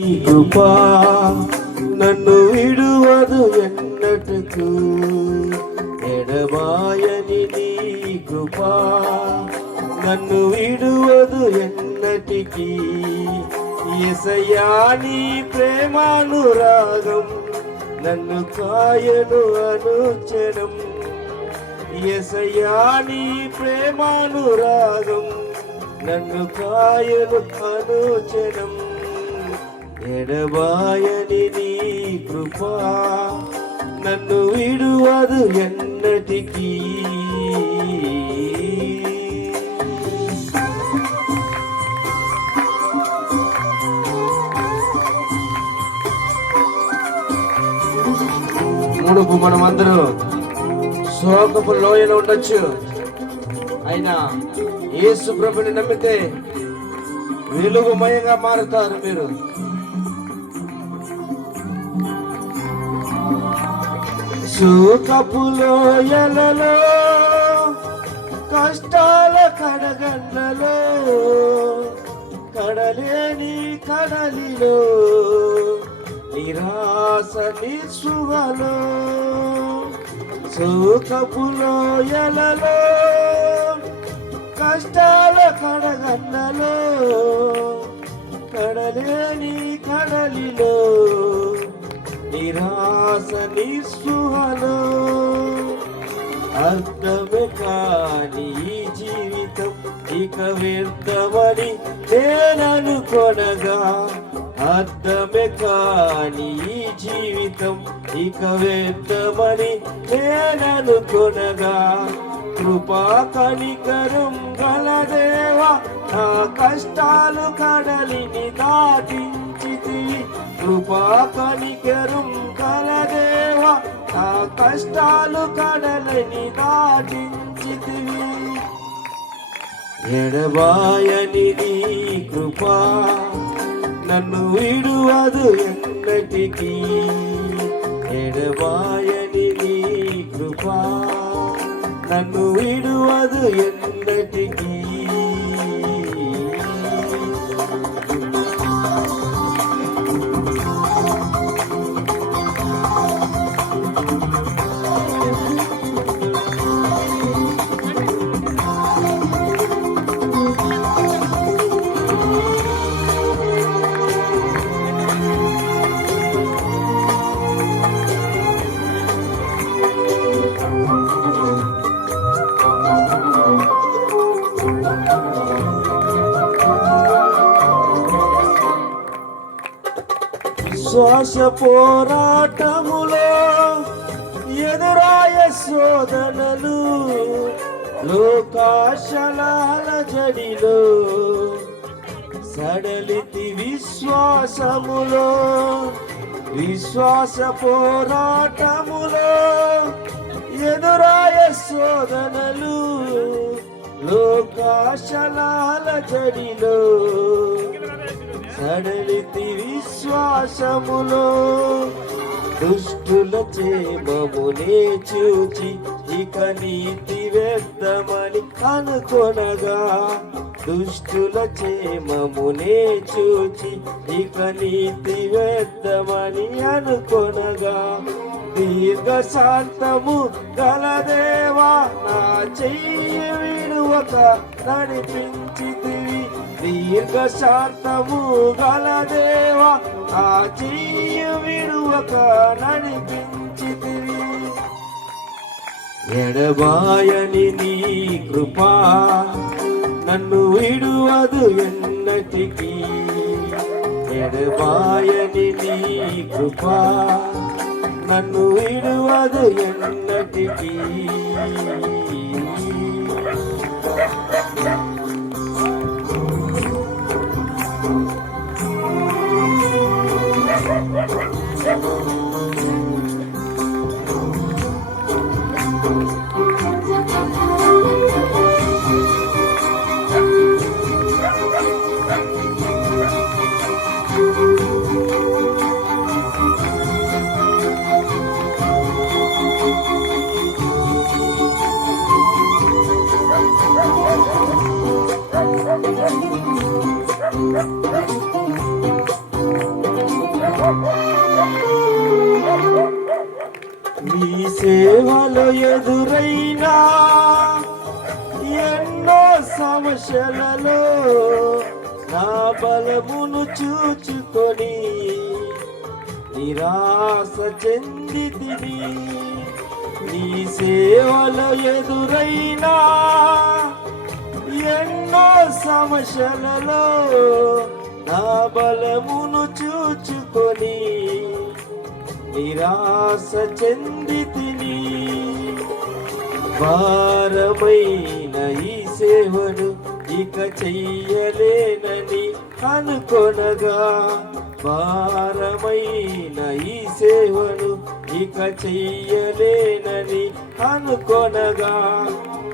ఈ కృపా నన్ను విడువదు ఎన్నటికు, ఎడబాయని నీ కృపా నన్ను విడువదు ఎన్నటికి. యేసయ్యా నీ ప్రేమానురాగం నన్ను కాయను అనుక్షణం. యేసయ్యా నీ ప్రేమానురాగం నన్ను కాయను అనుక్షణం. ఎడబాయని నీ కృపా నన్ను విడువదు ఎన్నటికీ. మునుపు మనమందరూ శోకపు లోయలో ఉండొచ్చు, అయినా యేసు ప్రభుని నమ్మితే వెలుగుమయంగా మారుతారు మీరు. శోకపు లోయలలో కష్టాల కడగండ్లలో కడలేని కడలిలో నిరాశ నిస్సుగలో, శోకపు లోయలలో కష్టాల కడగండ్లలో కడలేని కడలిలో నిరాశ నిస్సుహలో, అర్థమే కాని ఈ జీవితం ఇక వ్యర్థమని నేననుకొనగా, అర్థమే కాని ఈ జీవితం ఇక వ్యర్థమని నేననుకొనగా, కృపా కనికరం గల దేవా నా కష్టాలు కడలిని దాటించితివి. కృపా కనికరం గల దేవా నా కష్టాలు కడలిని దాటించితివి. ఎడబాయని నీ కృపా నన్ను విడువదు ఎన్నటికీ, ఎడబాయని నీ కృపా నన్ను విడువదు ఎన్నటికీ. శ్వాస పోరాటములో ఎదురాయ శోధనలు, లోకాశలాల జడిలో సడలితి విశ్వాసములో. విశ్వాస పోరాటములో ఎదురాయ శోధనలు, లోకాశలాల జడిలో సడలితి విశ్వాసములో. దుష్టుల చేమమునే చూచి ఇక నీతి వ్యర్థమని అనుకొనగా, దుష్టుల చేమమునే చూచి ఇక నీతి వ్యర్థమని అనుకొనగా, దీర్ఘశాంతము గల దేవా నా చెయ్యి విడువక నడిపించితివి. దీర్ఘశాంతము గల దేవా నా చెయ్యి విడువక నడిపించితివి. ఎడబాయని నీ కృపా నన్ను విడువదు ఎన్నటికీ, ఎడబాయని నీ కృపా నన్ను విడువదు ఎన్నటికీ. నీ సేవలో ఎదురైనా ఎన్నో సమస్యలలో నా బలమును చూచుకొని నిరాశ చెందితిని. నీ సేవలో ఎదురైనా ఎన్నో సమస్యలలో నా బలమును చూచుకొని నిరాశ చెందితిని. భారమైన ఈ సేవను ఇక చెయ్యలేనని అనుకొనగా, భారమైన ఈ సేవను ఇక చెయ్యలేనని అనుకొనగా,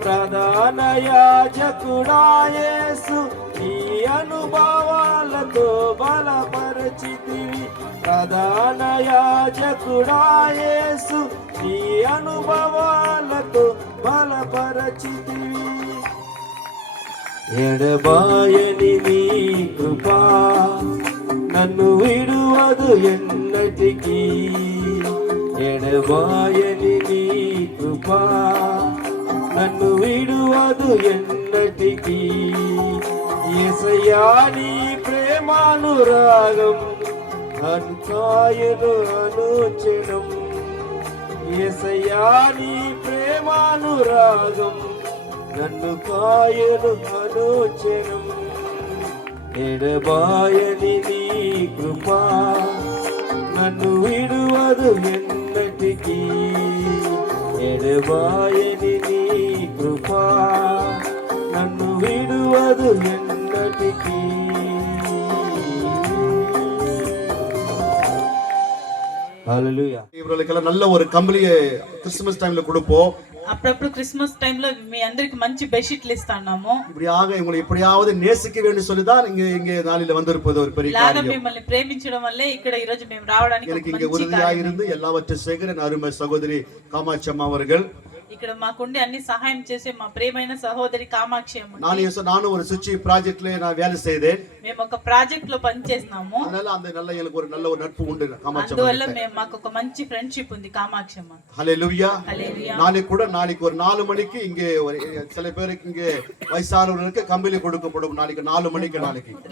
ప్రధాన యాజకుడా యేసు ఈ అనుభవాలతో బలపరచితివి. ప్రధాన యాజకుడా యేసు ఈ అనుభవాలతో బలపరచితివి. ఎడబాయని నీ కృపా నన్ను విడువదు ఎన్నటికీ. ఎడబాయని నీ కృపా నన్ను విడువదు ఎన్నటికీ. యేసయ్యా నీ ప్రేమానురాగం అంతాయను అనుచనం. యేసయ్యా నీ ప్రేమానురాగం నన్ను కాయను అనుచనం. ఎడబాయని నీ కృపా నన్ను విడువదు ఎన్నటికీ. ఎడబాయని నీ కృపా నన్ను విడువదు ఎన్నటికీ. హల్లెలూయా. இவர்களுக்கெல்லாம் நல்ல ஒரு கம்பளியை கிறிஸ்துமஸ் டைம்ல கொடுப்போம். అప్పుడప్పుడు క్రిస్మస్ టైంలో మీ అందరికి మంచి బెడ్షీట్లు ఇస్తాము. இப்படியாக இவங்களை எப்படியாவது நேசிக்க வேண்டும் சொல்லிதான் இங்க நாளில வந்திருப்பது ஒரு பெரிய காரியம். మిమ్మల్ని ప్రేమించడం వల్లే ఇక్కడ ఈ రోజు మేము రావడానికి எனக்கு இங்க உறுதியாக இருந்து எல்லாவற்றையும் செய்கிற அருமை சகோதரி காமாட்சி அம்மா அவர்கள், ఇక్కడ మాకుండి అన్ని సహాయం చేసే మా ప్రియమైన సహోదరి కామాక్షి అమ్మ. நானும் ஒரு சுச்சி ப்ராஜெக்ட்ல நான் வேலை செய்தேன். మేము ఒక ప్రాజెక్ట్ లో పని చేస్తున్నాము. அதனால அந்த எனக்கு ஒரு நல்ல ஒரு நட்பு உண்டு காமாட்சி அம்மா. అందువల్ల మాకు ఒక మంచి ఫ్రెండ్షిప్ ఉంది కామాక్షి అమ్మ. ஹல்லேலூயா. హల్లెలూయా. நாளைக்கு ஒரு 4 மணிக்கு இங்க சில பேருக்கு இங்க వయసానవருக்கு కంబలి கொடுக்கப்படும். நாளைக்கு 4 மணிக்கு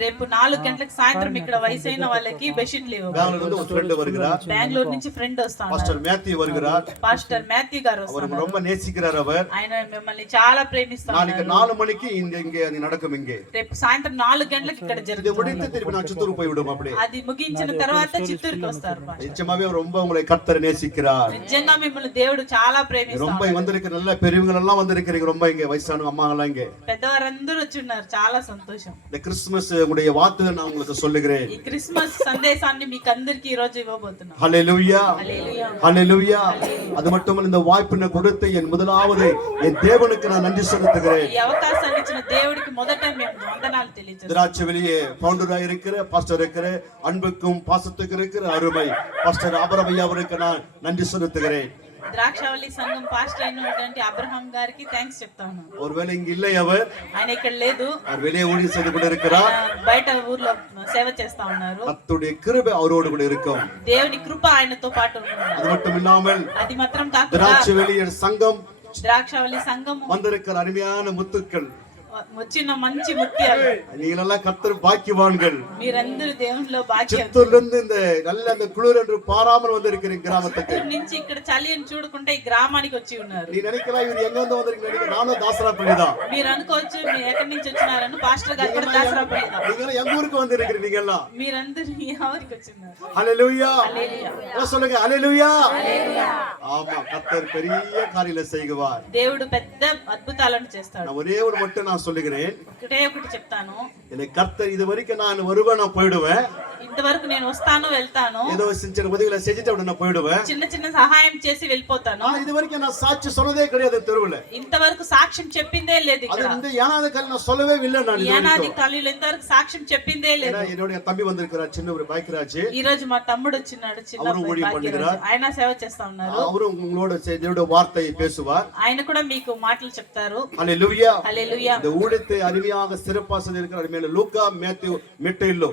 రేపు 4 గంటలకు సాయంత్రం ఇక్కడ వయసైన వాళ్ళకి బెడ్షీట్లు ఇవ్వబడతాయి. బెంగళూరు నుంచి ఫ్రెండ్ வருகிறார். బెంగళూరు నుంచి ఫ్రెండ్ వస్తాడు. పాస్టర్ మాథ్యూ வருகிறார். పాస్టర్ మాథ్యూ గారు వస్తారు. அவர் ரொம்ப நேசிக்கிறார். அவர் ఆయన మిమ్మల్ని చాలా ప్రేమిస్తారు. நாளைக்கு 4 மணிக்கு இங்க அது நடக்கும். இங்க రేపు సాయంత్రం 4 గంటలకు ఇక్కడ జరుగుతుంది. முடித்து திருப்பி நான் சித்தூர் போய் விடுவோம். அப்படியே అది ముగించిన తర్వాత చిత్తూరుకి వస్తారు. நிச்சயமாவே ரொம்ப உங்களை கர்த்தர் நேசிக்கிறார். నిజంగా మిమ్మల్ని దేవుడు చాలా ప్రేమిస్తాడు. ரொம்ப வந்திருக்கிற நல்ல பெரியவங்க எல்லாம் வந்திருக்கிறீங்க. ரொம்ப இங்க வயசான அம்மா எல்லாம் இங்க పెద్దవారందరూ వచ్చి ఉన్నారు. చాలా సంతోషం. இந்த கிறிஸ்துமஸ் உடைய வார்த்தை நான் உங்களுக்கு சொல்லுகிறேன். ఈ క్రిస్మస్ సందేశాన్ని మీకు అందరికీ ఈ రోజు ఇవ్వబోతున్నాను. హల్లెలూయా. హల్లెలూయా. హల్లెలూయా. அது மட்டுமல்ல இந்த வாய்ப்பினை கொடுத்த என் முதலாவது என் தேவனுக்கு நான் நன்றி செலுத்துகிறேன். ఈ అవకాశాన్ని ఇచ్చిన దేవుడికి మొదట మేము వందనాలు తెలియజేస్తున్నాం. திராட்சை வெளியே ஃபவுண்டரா இருக்கிற பாஸ்டர் இருக்கிற அன்புக்கும் பாசத்துக்கும் இருக்கிற அருமை பாஸ்டர் ஆபிரகாம் அவருக்கு நான் நன்றி செலுத்துகிறேன். ద్రాక్షావళి సంఘం పాస్టర్ అయినటువంటి అబ్రహాం గారికి థాంక్స్ చెప్తాను. ஒருவேளை இங்க இல்லை அவர், ఆయన ఇక్కడ లేదు, அவர் வெளியே ஊழியம் செய்து கொண்டிருக்கிறார். బయట ఊర్లో సేవ చేస్తా ఉన్నారు. கர்த்தருடைய கிருபை அவரோடு கூட இருக்கும். దేవుని కృప ఆయనతో పాటు ఉంది. அது மட்டும் இல்லாமல் అది మాత్రం కాకుండా திராட்சை வெளியே சங்கம் ద్రాక్షావళి సంఘము வந்திருக்கிற அருமையான முத்துக்கள், వచ్చిన మంచి ముత్యాలు, நீங்களெல்லாம் கர்த்தர் பாக்கியவான்கள். మీరందరూ దేవునిలో భాగ్యం. చిత్తూరులో இந்த நல்ல அந்த குளிர் என்று பாராமல் வந்திருக்கிறீங்க கிராமத்துக்கு. నుంచి ఇక్కడ చలి అని చూడకుండా ఈ గ్రామానికి వచ్చి ఉన్నారు. நீ நினைக்கலாம் இவர் எங்க வந்து வந்திருக்கீங்க நினைக்க, நானும் தாசராப்பள்ளி தான். మీరు అనుకోవచ్చు మీరు ఎక్కడి నుంచి వచ్చినారని. పాస్టర్ గారు కూడా దాసరాపల్లి தான். நீங்க எங்க ஊருக்கு வந்திருக்கீங்க நீங்க எல்லாம். మీరందరూ ఎవరికి వచ్చినారు? ஹல்லேலூயா. హల్లెలూయా. சொல்லுங்க ஹல்லேலூயா. హల్లెలూయా. ஆமா, கர்த்தர் பெரிய காரியங்களை செய்வார். దేవుడు పెద్ద అద్భుతాలను చేస్తాడు. நான் ஒரே ஒரு மட்டும் நான் சொல்லுகிறேன். ఒకటే ఒకటి చెప్తాను. எனக்கு கர்த்தர் இது வரைக்கும் நான் வருவேன், நான் போயிடுவேன். ఇంతవరకు నేను వస్తాను వెళ్తాను, ஏதோ சின்ன உதவிகளை செஞ்சுட்டு அப்படி நான் போயிடுவேன். చిన్న చిన్న సహాయం చేసి వెళ్ళిపోతాను. ஆனா இது வரைக்கும் நான் சாட்சி சொன்னதே கிடையாது தெருவுல. ఇంతవరకు సాక్ష్యం చెప్పిందే లేదు அது ఇక్కడ. இந்த ஏனாத காலம் நான் சொல்லவே இல்லை. நான் இது ఏనాది வரைக்கும் కాలంలో ఇంతవరకు సాక్ష్యం చెప్పిందే లేదు. என்னுடைய தம்பி வந்திருக்கிறார், சின்ன ஒரு பைக்ராஜ். ఈ రోజు మా తమ్ముడు వచ్చినాడు, చిన్న அவரும் ஊழியம் భాగ్యరాజు. பண்ணுகிறார். ఆయన సేవ చేస్తా ఉన్నారు. அவரும் உங்களோட தேவனுடைய வார்த்தையை பேசுவார். ఆయన కూడా మీకు మాటలు చెప్తారు. ஹல்லேலூயா. హల్లెలూయా. இந்த ஊழியத்தை அருமையாக சிறப்பாக செய்திருக்கிற அருமையான லூக்கா மேத்யூ மிட்டையிலோ,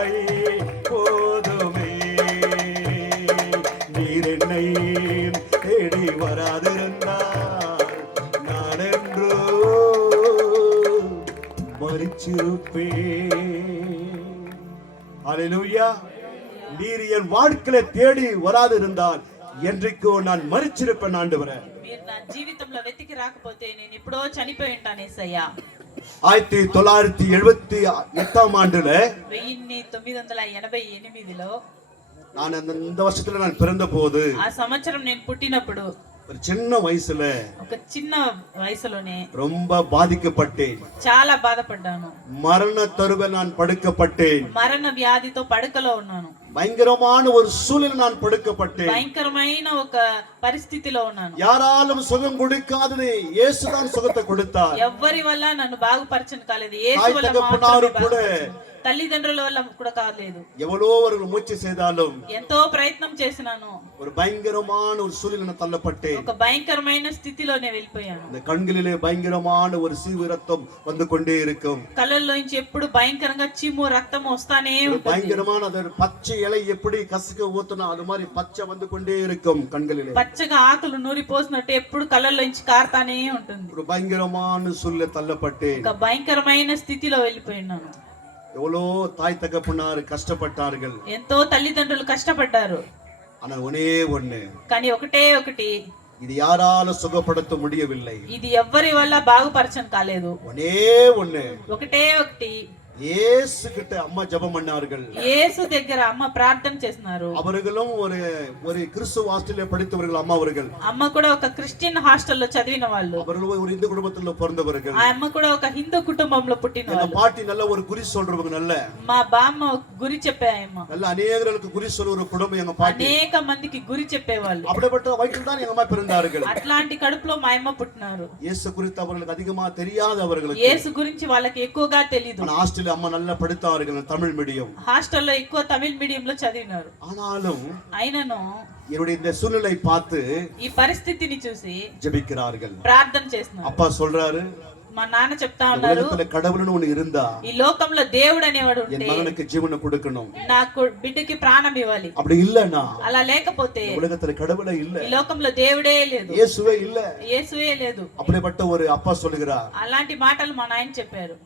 கிருபை போதுமே. நீர் என்னை தேடி வராதிருந்தால் நான் என்றோ மரிச்சிருப்பேன். அல்லேலூயா. நீர் என் வாழ்க்கையில தேடி வராது இருந்தால் என்றைக்கோ நான் மரிச்சிருப்பேன் ஆண்டவரே. మీరు నా జీవితంలో వెతికి రాకపోతే నేను ఎప్పుడో చనిపోయి ఉంటాను యేసయ్యా. 1978 ஆண்டுல 1988లో நான் இந்த வருஷத்துல நான் பிறந்த போது ఆ సంవత్సరం నేను పుట్టినప్పుడు ஒரு சின்ன వయసుல ఒక చిన్న వయసులోనే ரொம்ப பாதிக்கப்பட்டேன். చాలా బాధపడ్డాను. மரண தருவ நான் படுக்கப்பட்டேன். మరణ వ్యాధితో పడకలో ఉన్నాను. பயங்கரமான ஒரு சூழல் நான் படுக்கப்பட்டேன். భయంకరమైన ఒక పరిస్థితిలో ఉన్నాను. யாராலும் சுகம் கொடுக்காதது இயேசுதான் சுகத்தை கொடுத்தார். ఎవ్వరి వల్ల నన్ను బాగుపరచను కాలేదు. యేసు தாய் వల్ల தகப்பனாரு கூட తల్లిదండ్రుల వల్ల కూడా కాలేదు. எவ்வளவு முயற்சி செய்தாலும் ఎంతో ప్రయత్నం చేసినాను. ஒரு பயங்கரமான ஒரு சூழலில் தள்ளப்பட்டேன். ఒక భయంకరమైన స్థితిలోనే వెళ్ళిపోయాను. இந்த கண்களிலே பயங்கரமான ஒரு சீவு ரத்தம் வந்து கொண்டே இருக்கும். కళ్ళల్లోంచి ఎప్పుడు భయంకరంగా చీము రక్తం వస్తానే ఉంటుంది. பயங்கரமான அது பச்சை இலை எப்படி கசக்க ஊத்துனா அது மாதிரி பச்சை வந்து கொண்டே இருக்கும் கண்களிலே. పచ్చగా ఆకులు నూరి పోసినట్టు ఎప్పుడు కళ్ళల్లోంచి కారుతానే ఉంటుంది. ஒரு பயங்கரமான சூழலில் தள்ளப்பட்டேன். ఒక భయంకరమైన స్థితిలో వెళ్ళిపోయినాను. எவ்வளோ தாய் தகப்பனார் கஷ்டப்பட்டார்கள். ఎంతో తల్లిదండ్రులు కష్టపడ్డారు. ஆனா ஒன்னே ஒண்ணு, కానీ ఒకటే ఒకటి, இது யாராலும் சுகப்படுத்த முடியவில்லை. ఇది ఎవ్వరి వల్ల బాగుపరచను కాలేదు. ஒன்னே ஒண்ணு, ఒకటే ఒకటి, இயேசு கிட்ட அம்மா ஜெபம் பண்ணார்கள். యేసు దగ్గర అమ్మ ప్రార్థన చేస్తున్నారు. அவர்களும் ஒரு கிறிஸ்துவ ஹாஸ்டல்ல படித்தவர்கள். அம்மா அவர்கள் అమ్మ కూడా ఒక క్రిస్టియన్ హాస్టల్లో చదివిన వాళ్ళు. அவர்கள் ஒரு இந்து குடும்பத்துல பிறந்தவர்கள். ఆ అమ్మ కూడా ఒక హిందూ కుటుంబంలో పుట్టిన எங்க వాళ్ళు. பாட்டி நல்ல ஒரு குறி சொல்றவங்க. நல்ல మా బామ్మ గురి చెప్పాయమ్మ. நல்ல அநேகர்களுக்கு குறி சொல்ற ஒரு குடும்பம் எங்க பாட்டி. అనేక మందికి గురి చెప్పేవాళ్ళు. அப்படிப்பட்ட வயிற்றில் தான் எங்க அம்மா பிறந்தார்கள். అట్లాంటి కడుపులో మా అమ్మ పుట్టినారు. இயேசு குறித்து அவர்களுக்கு அதிகமா தெரியாத அவர்களுக்கு. యేసు గురించి వాళ్ళకి ఎక్కువగా తెలియదు. ஹாஸ்டல்ல அம்மா நல்லா படித்தார்கள், தமிழ் மீடியம். హాస్టల్లో ఎక్కువ తమిళ మీడియంలో చదివినారు. ஆனாலும் అయినను என்னுடைய இந்த சூழ்நிலை பார்த்து ఈ పరిస్థితిని చూసి ஜெபிக்கிறார்கள். ప్రార్థన చేస్తున్నారు. அப்பா சொல்றாரு, మా నాన్న చెప్తా இந்த ఉన్నారు, உலகத்துல கடவுள்னு ஒண்ணு இருந்தா ఈ లోకంలో దేవుడు అనేవాడు என் ఉంటే மகனுக்கு ஜீவனை கொடுக்கணும். నాకు బిడ్డకి ప్రాణం ఇవ్వాలి. அப்படி இல்லன்னா అలా లేకపోతే இந்த உலகத்துல கடவுளே இல்ல, ఈ లోకంలో దేవుడే లేదు, இயேசுவே இல்ல. యేసువే లేదు. அப்படிப்பட்ட ஒரு அப்பா சொல்லுகிறார். అలాంటి మాటలు మా నాయన చెప్పారు.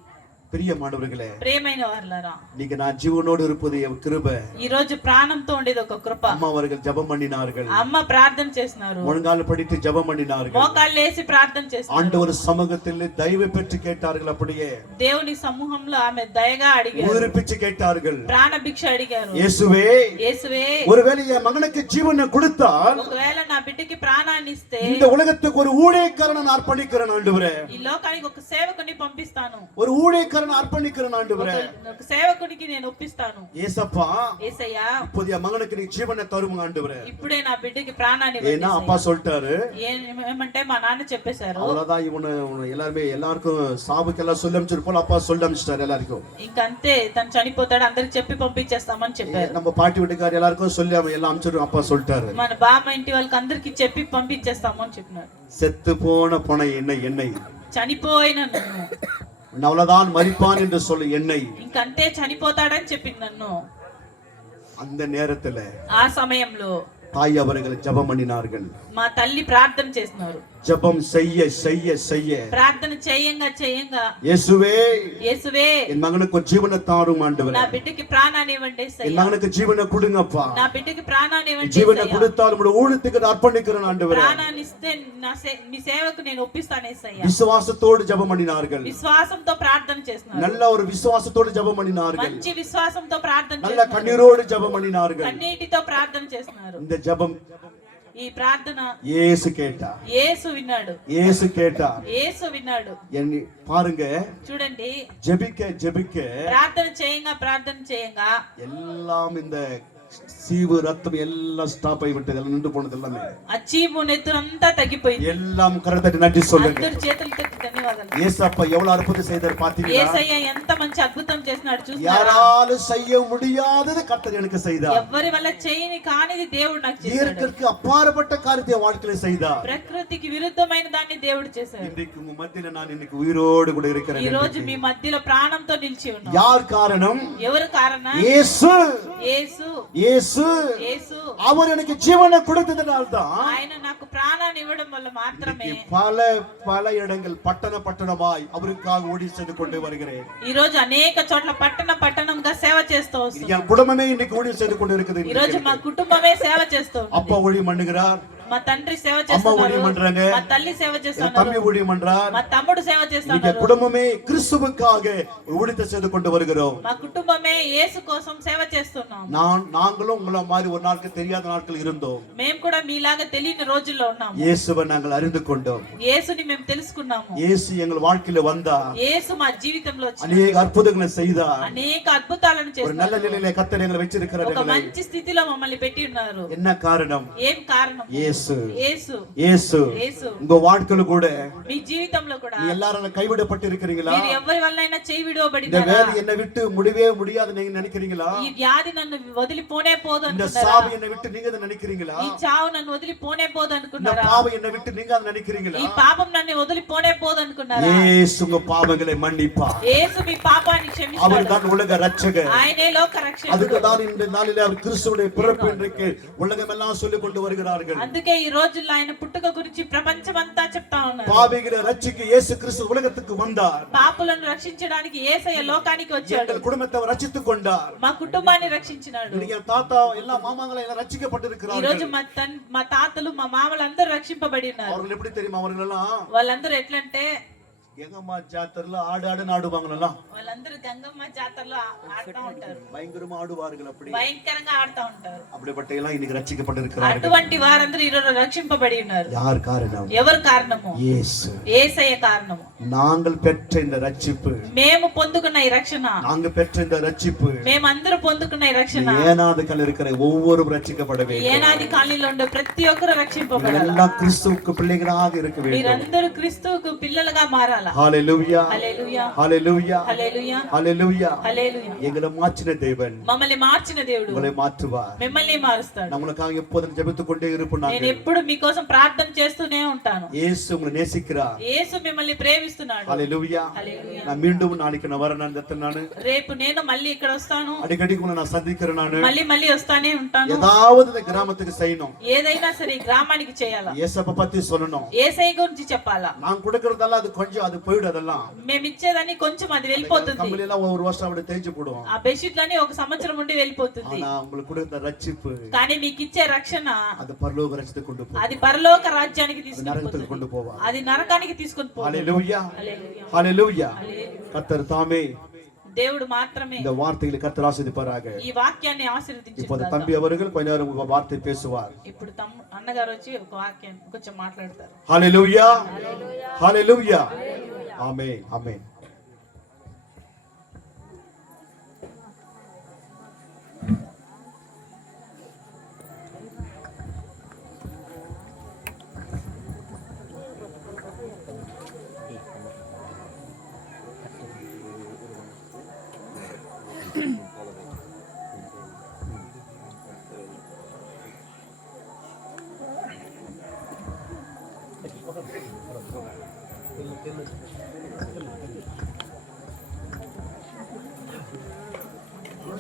பிரியமானவர்களே, ప్రియమైన వారలారా, நீங்க நான் ஜீவனோடு இருப்பது என் கிருபை. ఈ రోజు ప్రాణంతో ఉండేది ఒక కృప. அம்மா அவர்கள் ஜெபம் பண்ணினார்கள். అమ్మ ప్రార్థన చేస్తున్నారు. முழங்கால் படிட்டு ஜெபம் பண்ணினார்கள். మోకాళ్ళు వేసి ప్రార్థన చేస్తున్నారు. ஆண்டவர் சமூகத்தில் தயவு பெற்று கேட்டார்கள். அப்படியே దేవుని సమూహంలో ఆమె దయగా అడిగారు, உயிர்ப்பிச்சு கேட்டார்கள். ప్రాణ భిక్ష అడిగారు. இயேசுவே, యేసువే, ஒருவேளை என் மகனுக்கு ஜீவனை கொடுத்தால் ఒకవేళ నా బిడ్డకి ప్రాణాన్ని ఇస్తే இந்த உலகத்துக்கு ஒரு ஊழியக்காரனை நான் அர்ப்பணிக்கிறேன் ஆண்டவரே. ఈ లోకానికి ఒక సేవకుని పంపిస్తాను, ஒரு ஊழியக்காரனை அர்ப்பணிக்கிறேன் ஆண்டவரே. ఒక సేవకునికి నేను ఒప్పిస్తాను. ஏசப்பா, యేసయ్యా, இப்போது என் மகனுக்கு நீ ஜீவனை தருங்க ஆண்டவரே. ఇప్పుడే నా బిడ్డకి ప్రాణాన్ని ஏன்னா ఇవ్వండి. அப்பா சொல்லிட்டாரு. ఏమంటే మా నాన్న చెప్పేశారు, அவ்வளவுதான். இவனை எல்லாருக்கும் சாவுக்கெல்லாம் சொல்லி அனுப்பிச்சிட்டு போல அப்பா சொல்லி அனுப்பிச்சிட்டாரு எல்லாருக்கும். ఇంకంతే, తను చనిపోతాడు అందరికి చెప్పి పంపించేస్తామని చెప్పారు. நம்ம பாட்டி வீட்டுக்காரர் எல்லாருக்கும் சொல்லி எல்லாம் அனுப்பிச்சிட்டு அப்பா சொல்லிட்டாரு. మన బామ్మ ఇంటి వాళ్ళకి అందరికి చెప్పి పంపించేస్తాము అని చెప్పినారు. செத்து போன என்னை చనిపోయిన నన్ను, அவ்வளவுதான் மரிப்பான் என்று சொல்லு என்னை. ఇంకంతే చనిపోతాడని చెప్పింది నన్ను. அந்த நேரத்துல ఆ సమయంలో தாய் அவர்கள் ஜெபம் பண்ணினார்கள். మా తల్లి ప్రార్థన చేస్తున్నారు. ஜெபம் செய்ய செய்ய செய்ய ప్రార్థన చేయంగా చేయంగా, இயேசுவே, యేసువే, என் மகனுக்கு ஒரு ஜீவனை தாரும் ஆண்டவரே. నా బిడ్డకి ప్రాణాన్ని ఇవ్వండి என் యేసయ్యా, மகனுக்கு ஜீவனை கொடுங்கப்பா. నా బిడ్డకి ప్రాణాన్ని ఇవ్వండి ஜீவனை యేసయ్యా. கொடுத்தால் உங்களுடைய ஊழியத்துக்கு நான் அர்ப்பணிக்கிறேன் ஆண்டவரே. ప్రాణాన్ని ఇస్తే మీ సేవకు నేను ఒప్పిస్తాను యేసయ్యా. விசுவாசத்தோடு ஜெபம் பண்ணினார்கள். విశ్వాసంతో ప్రార్థన చేస్తున్నారు. நல்ல ஒரு விசுவாசத்தோடு ஜெபம் பண்ணினார்கள். మంచి విశ్వాసంతో ప్రార్థన நல்ல చేస్తున్నారు. கண்ணீரோடு ஜெபம் பண்ணினார்கள். కన్నీటితో ప్రార్థన చేస్తున్నారు. இந்த ஜெபம் ఈ ప్రార్థన இயேசு கேட்டார். యేసు విన్నాడు. இயேசு கேட்டார். యేసు విన్నాడు. பாருங்க, చూడండి, ஜெபிக்க ஜெபிக்க ప్రార్థన చేయంగా ప్రార్థన చేయంగా எல்லாம் இந்த சீவு ரத்தம் எல்லாம் ஸ்டாப் ஆகிவிட்டது, எல்லாம் நின்று போனது எல்லாமே. ఆ చీము నెత్తురు అంతా తగ్గిపోయింది. எல்லாம் கரத்தட்டி நன்றி சொல்லுங்க. అందరూ చేతులు తట్టి ధన్యవాదాలు. ஏசப்பா எவ்வளவு அற்புதம் செய்தார் பாத்தீங்களா? యేసయ్య ఎంత మంచి అద్భుతం చేస్తున్నాడు చూస్తున్నారా? யாராலும் செய்ய முடியாதது கர்த்தர் எனக்கு செய்தார். ఎవ్వరి వల్ల చేయని కానిది దేవుడు నాకు చేశాడు. இயற்கைக்கு அப்பாற்பட்ட காரியத்தை வாழ்க்கையில செய்தார். ప్రకృతికి విరుద్ధమైన దాన్ని దేవుడు చేశాడు. இன்றைக்கு உங்க மத்தியில நான் இன்னைக்கு உயிரோடு கூட இருக்கிறேன். ఈ రోజు మీ మధ్యలో ప్రాణంతో నిలిచి ఉన్నాను. யார் காரணம்? ఎవరు కారణం? இயேசு. యేసు. இயேசு. యేసు. அவர் எனக்கு ஜீவனை கொடுத்ததனால தான் ఆయన నాకు ప్రాణాన్ని ఇవ్వడం వల్ల మాత్రమే பல பல இடங்கள் பட்டணமாய் அவருக்காக ஓடி சென்று கொண்டு வருகிறேன். ఈ రోజు అనేక చోట్ల పట్టణంగా సేవ చేస్తూ వస్తున్నాం. என் குடும்பமே இன்னைக்கு ஓடி சென்று கொண்டு இருக்குது. ఈ రోజు మా కుటుంబమే సేవ చేస్తూ ఉంది. அப்பா ஊழியம் பண்ணுகிறார், మా తండ్రి సేవ அம்மா చేస్తున్నారు, ஊழியம் பண்றாங்க, మా తల్లి సేవ చేస్తున్నారు, தம்பி ஊழியம் பண்றார், మా తమ్ముడు సేవ இன்னைக்கு చేస్తున్నారు. குடும்பமே கிறிஸ்துவுக்காக ஊழியத்தை செய்து கொண்டு வருகிறோம். మా కుటుంబమే యేసు కోసం సేవ చేస్తున్నాం. நாங்களும் உங்களை மாதிரி ஒரு நாளுக்கு தெரியாத நாட்கள் இருந்தோம். మేము కూడా మీలాగా తెలియని రోజుల్లో ఉన్నాము. இயேசுவை நாங்கள் அறிந்து கொண்டோம். యేసుని మేము తెలుసుకున్నాము. இயேசு எங்கள் வாழ்க்கையில வந்தார், యేసు మా జీవితంలో వచ్చి அநேக அற்புதங்களை செய்தார். అనేక అద్భుతాలను ஒரு చేస్తున్నారు. நல்ல நிலையில கர்த்தர் எங்களை வச்சிருக்கிறார். ఒక మంచి స్థితిలో మమ్మల్ని పెట్టి ఉన్నారు. என்ன காரணம்? ఏం కారణం? இயேசு. యేసు. இயேசு. యేసు. உங்க வாழ்க்கையில கூட మీ జీవితంలో కూడా நீ எல்லாரும் கைவிடப்பட்டு இருக்கிறீங்களா? మీరు ఎవరి వల్లైనా చేయి இந்த విడవబడినారా? வேலை என்னை விட்டு முடிவே முடியாது நீங்க நினைக்கிறீங்களா? ఈ వ్యాధి నన్ను వదిలిపోనే పోదు இந்த అనుకున్నారా? சாவு என்னை விட்டு நீங்க அதை நினைக்கிறீங்களா? ఈ చావు నన్ను వదిలిపోనే పోదు இந்த అనుకున్నారా? பாவம் என்னை விட்டு நீங்க அதை நினைக்கிறீங்களா? ఈ పాపం నన్ను వదిలిపోనే పోదు అనుకున్నారా? இயேசு உங்க பாவங்களை மன்னிப்பார். యేసు మీ పాపాన్ని அவர் క్షమిస్తాడు. தான் உலக ரட்சகர். ఆయనే లోక రక్షకుడు. அதுக்கு தான் இந்த நாளிலே அவர் கிறிஸ்துவுடைய பிறப்பு இன்றைக்கு உலகம் எல்லாம் சொல்லிக் கொண்டு வருகிறார்கள். అందుకే ఈ రోజుల్లో ఆయన పుట్టుక గురించి ప్రపంచమంతా చెప్తా ఉన్నారు. பாவிகளை ரட்சிக்க இயேசு கிறிஸ்து உலகத்துக்கு வந்தார். పాపులను రక్షించడానికి యేసయ్య లోకానికి వచ్చాడు. எங்கள் குடும்பத்தை அவர் ரட்சித்துக் கொண்டார். మా కుటుంబాన్ని రక్షించినాడు. இன்னைக்கு தாத்தா எல்லா మామங்களை எல்லாம் ఈ ரட்சிக்கப்பட்டிருக்கிறார்கள். రోజు మా తాతలు మా మామలందరూ రక్షింపబడి ఉన్నారు. அவர்கள் எப்படி தெரியுமா? அவர்கள் எல்லாம் వాళ్ళందరూ ఎట్లంటే எங்கம்மா ஜாத்தர்ல ஆடு ஆடுவாங்களா? వాళ్ళందరూ గంగమ్మ జాతరలో ఆడుతా ఉంటారు. பயங்கரமா ஆடுவார்கள். அப்படி భయంకరంగా ఆడుతా ఉంటారు. அப்படிப்பட்ட எல்லாம் இன்னைக்கு ரட்சிக்கப்பட்டிருக்கிறார்கள். అటువంటి వారందరూ ఈరోజు రక్షింపబడి ఉన్నారు. யார் காரணம்? ఎవరు కారణము? இயேசு. యేసయ్య కారణము. நாங்கள் பெற்ற இந்த ரட்சிப்பு, మేము పొందుకున్న ఈ రక్షణ, நாங்க பெற்ற இந்த ரட்சிப்பு, మేమందరూ పొందుకున్న ఈ రక్షణ ஏனாதுகள் இருக்கிற ஒவ்வொரு ரட்சிக்கப்பட வேண்டும். ఏనాది కాలనీలో ఉండే ప్రతి ఒక్కరు రక్షింపబడాలి. எல்லாம் கிறிஸ்துவுக்கு பிள்ளைகளாக இருக்க வேண்டும். మీరందరూ క్రీస్తుకు పిల్లలుగా మారాలి. ஹalleluya, హల్లెలూయా, ஹalleluya, హల్లెలూయా, ஹalleluya. హల్లెలూయా. எங்களை மாற்றின தேவன் మమ్మల్ని మార్చిన దేవుడు உங்களை மாற்றுவார். మిమ్మల్ని మారుస్తాడు. நம்மளுக்காக எப்போதும் ஜெபித்துக் கொண்டே இருப்போம். నేను ఎప్పుడు మీకోసం ప్రార్థన చేస్తూనే ఉంటాను. இயேசு உங்களை நேசிக்கிறார். యేసు మిమ్మల్ని ప్రేమిస్తున్నాడు. ஹalleluya. హల్లెలూయా. நான் மீண்டும் நாளைக்கு நான் வரேன். நான் రేపు నేను మళ్ళీ ఇక్కడ వస్తాను. அடிக்கடி உங்களை நான் சந்திக்கிறேன். మళ్ళీ వస్తానే ఉంటాను. ஏதாவது இந்த கிராமத்துக்கு செய்யணும். ఏదైనా సరే ఈ గ్రామానికి చేయాలా? இயேசப்ப பத்தி சொல்லணும். యేసయ్య గురించి చెప్పాలా? நான் கொடுக்கறதெல்லாம் அது கொஞ்சம் அது போயிடும். அதெல்லாம் మేము ఇచ్చేదాన్ని కొంచెం అది వెళ్ళిపోతుంది. கம்பளி எல்லாம் ஒரு வருஷம் அப்படி தேய்ச்சு போடுவோம். ఆ బెడ్షీట్లని ఒక సంవత్సరం ఉండి వెళ్ళిపోతుంది. ஆனா உங்களுக்கு கொடுத்த ரட்சிப்பு, కానీ మీకు ఇచ్చే రక్షణ அது பரலோக ரட்சித்துக்கு கொண்டு போகும். అది పరలోక రాజ్యానికి తీసుకొని நரகத்துக்கு கொண்டு పోతుంది. போவா. అది నరకానికి తీసుకొని పోతుంది. ஹalleluya, హల్లెలూయా, ஹalleluya. హల్లెలూయా. கர்த்தர் தாமே దేవుడు మాత్రమే இந்த வார்த்தைகளை கர்த்தர் ஆசீர்வதிப்பாராக. ఈ వాక్యాన్ని இப்போது ఆశీర్వదించును. தம்பி அவர்கள் கொஞ்ச நேரம் வார்த்தை பேசுவார். ఇప్పుడు అన్నగారు వచ్చి ఒక వాక్యాన్ని కొంచెం మాట్లాడతారు. ஹalleluya, ஹalleluya. ஆமென், ஆமென்.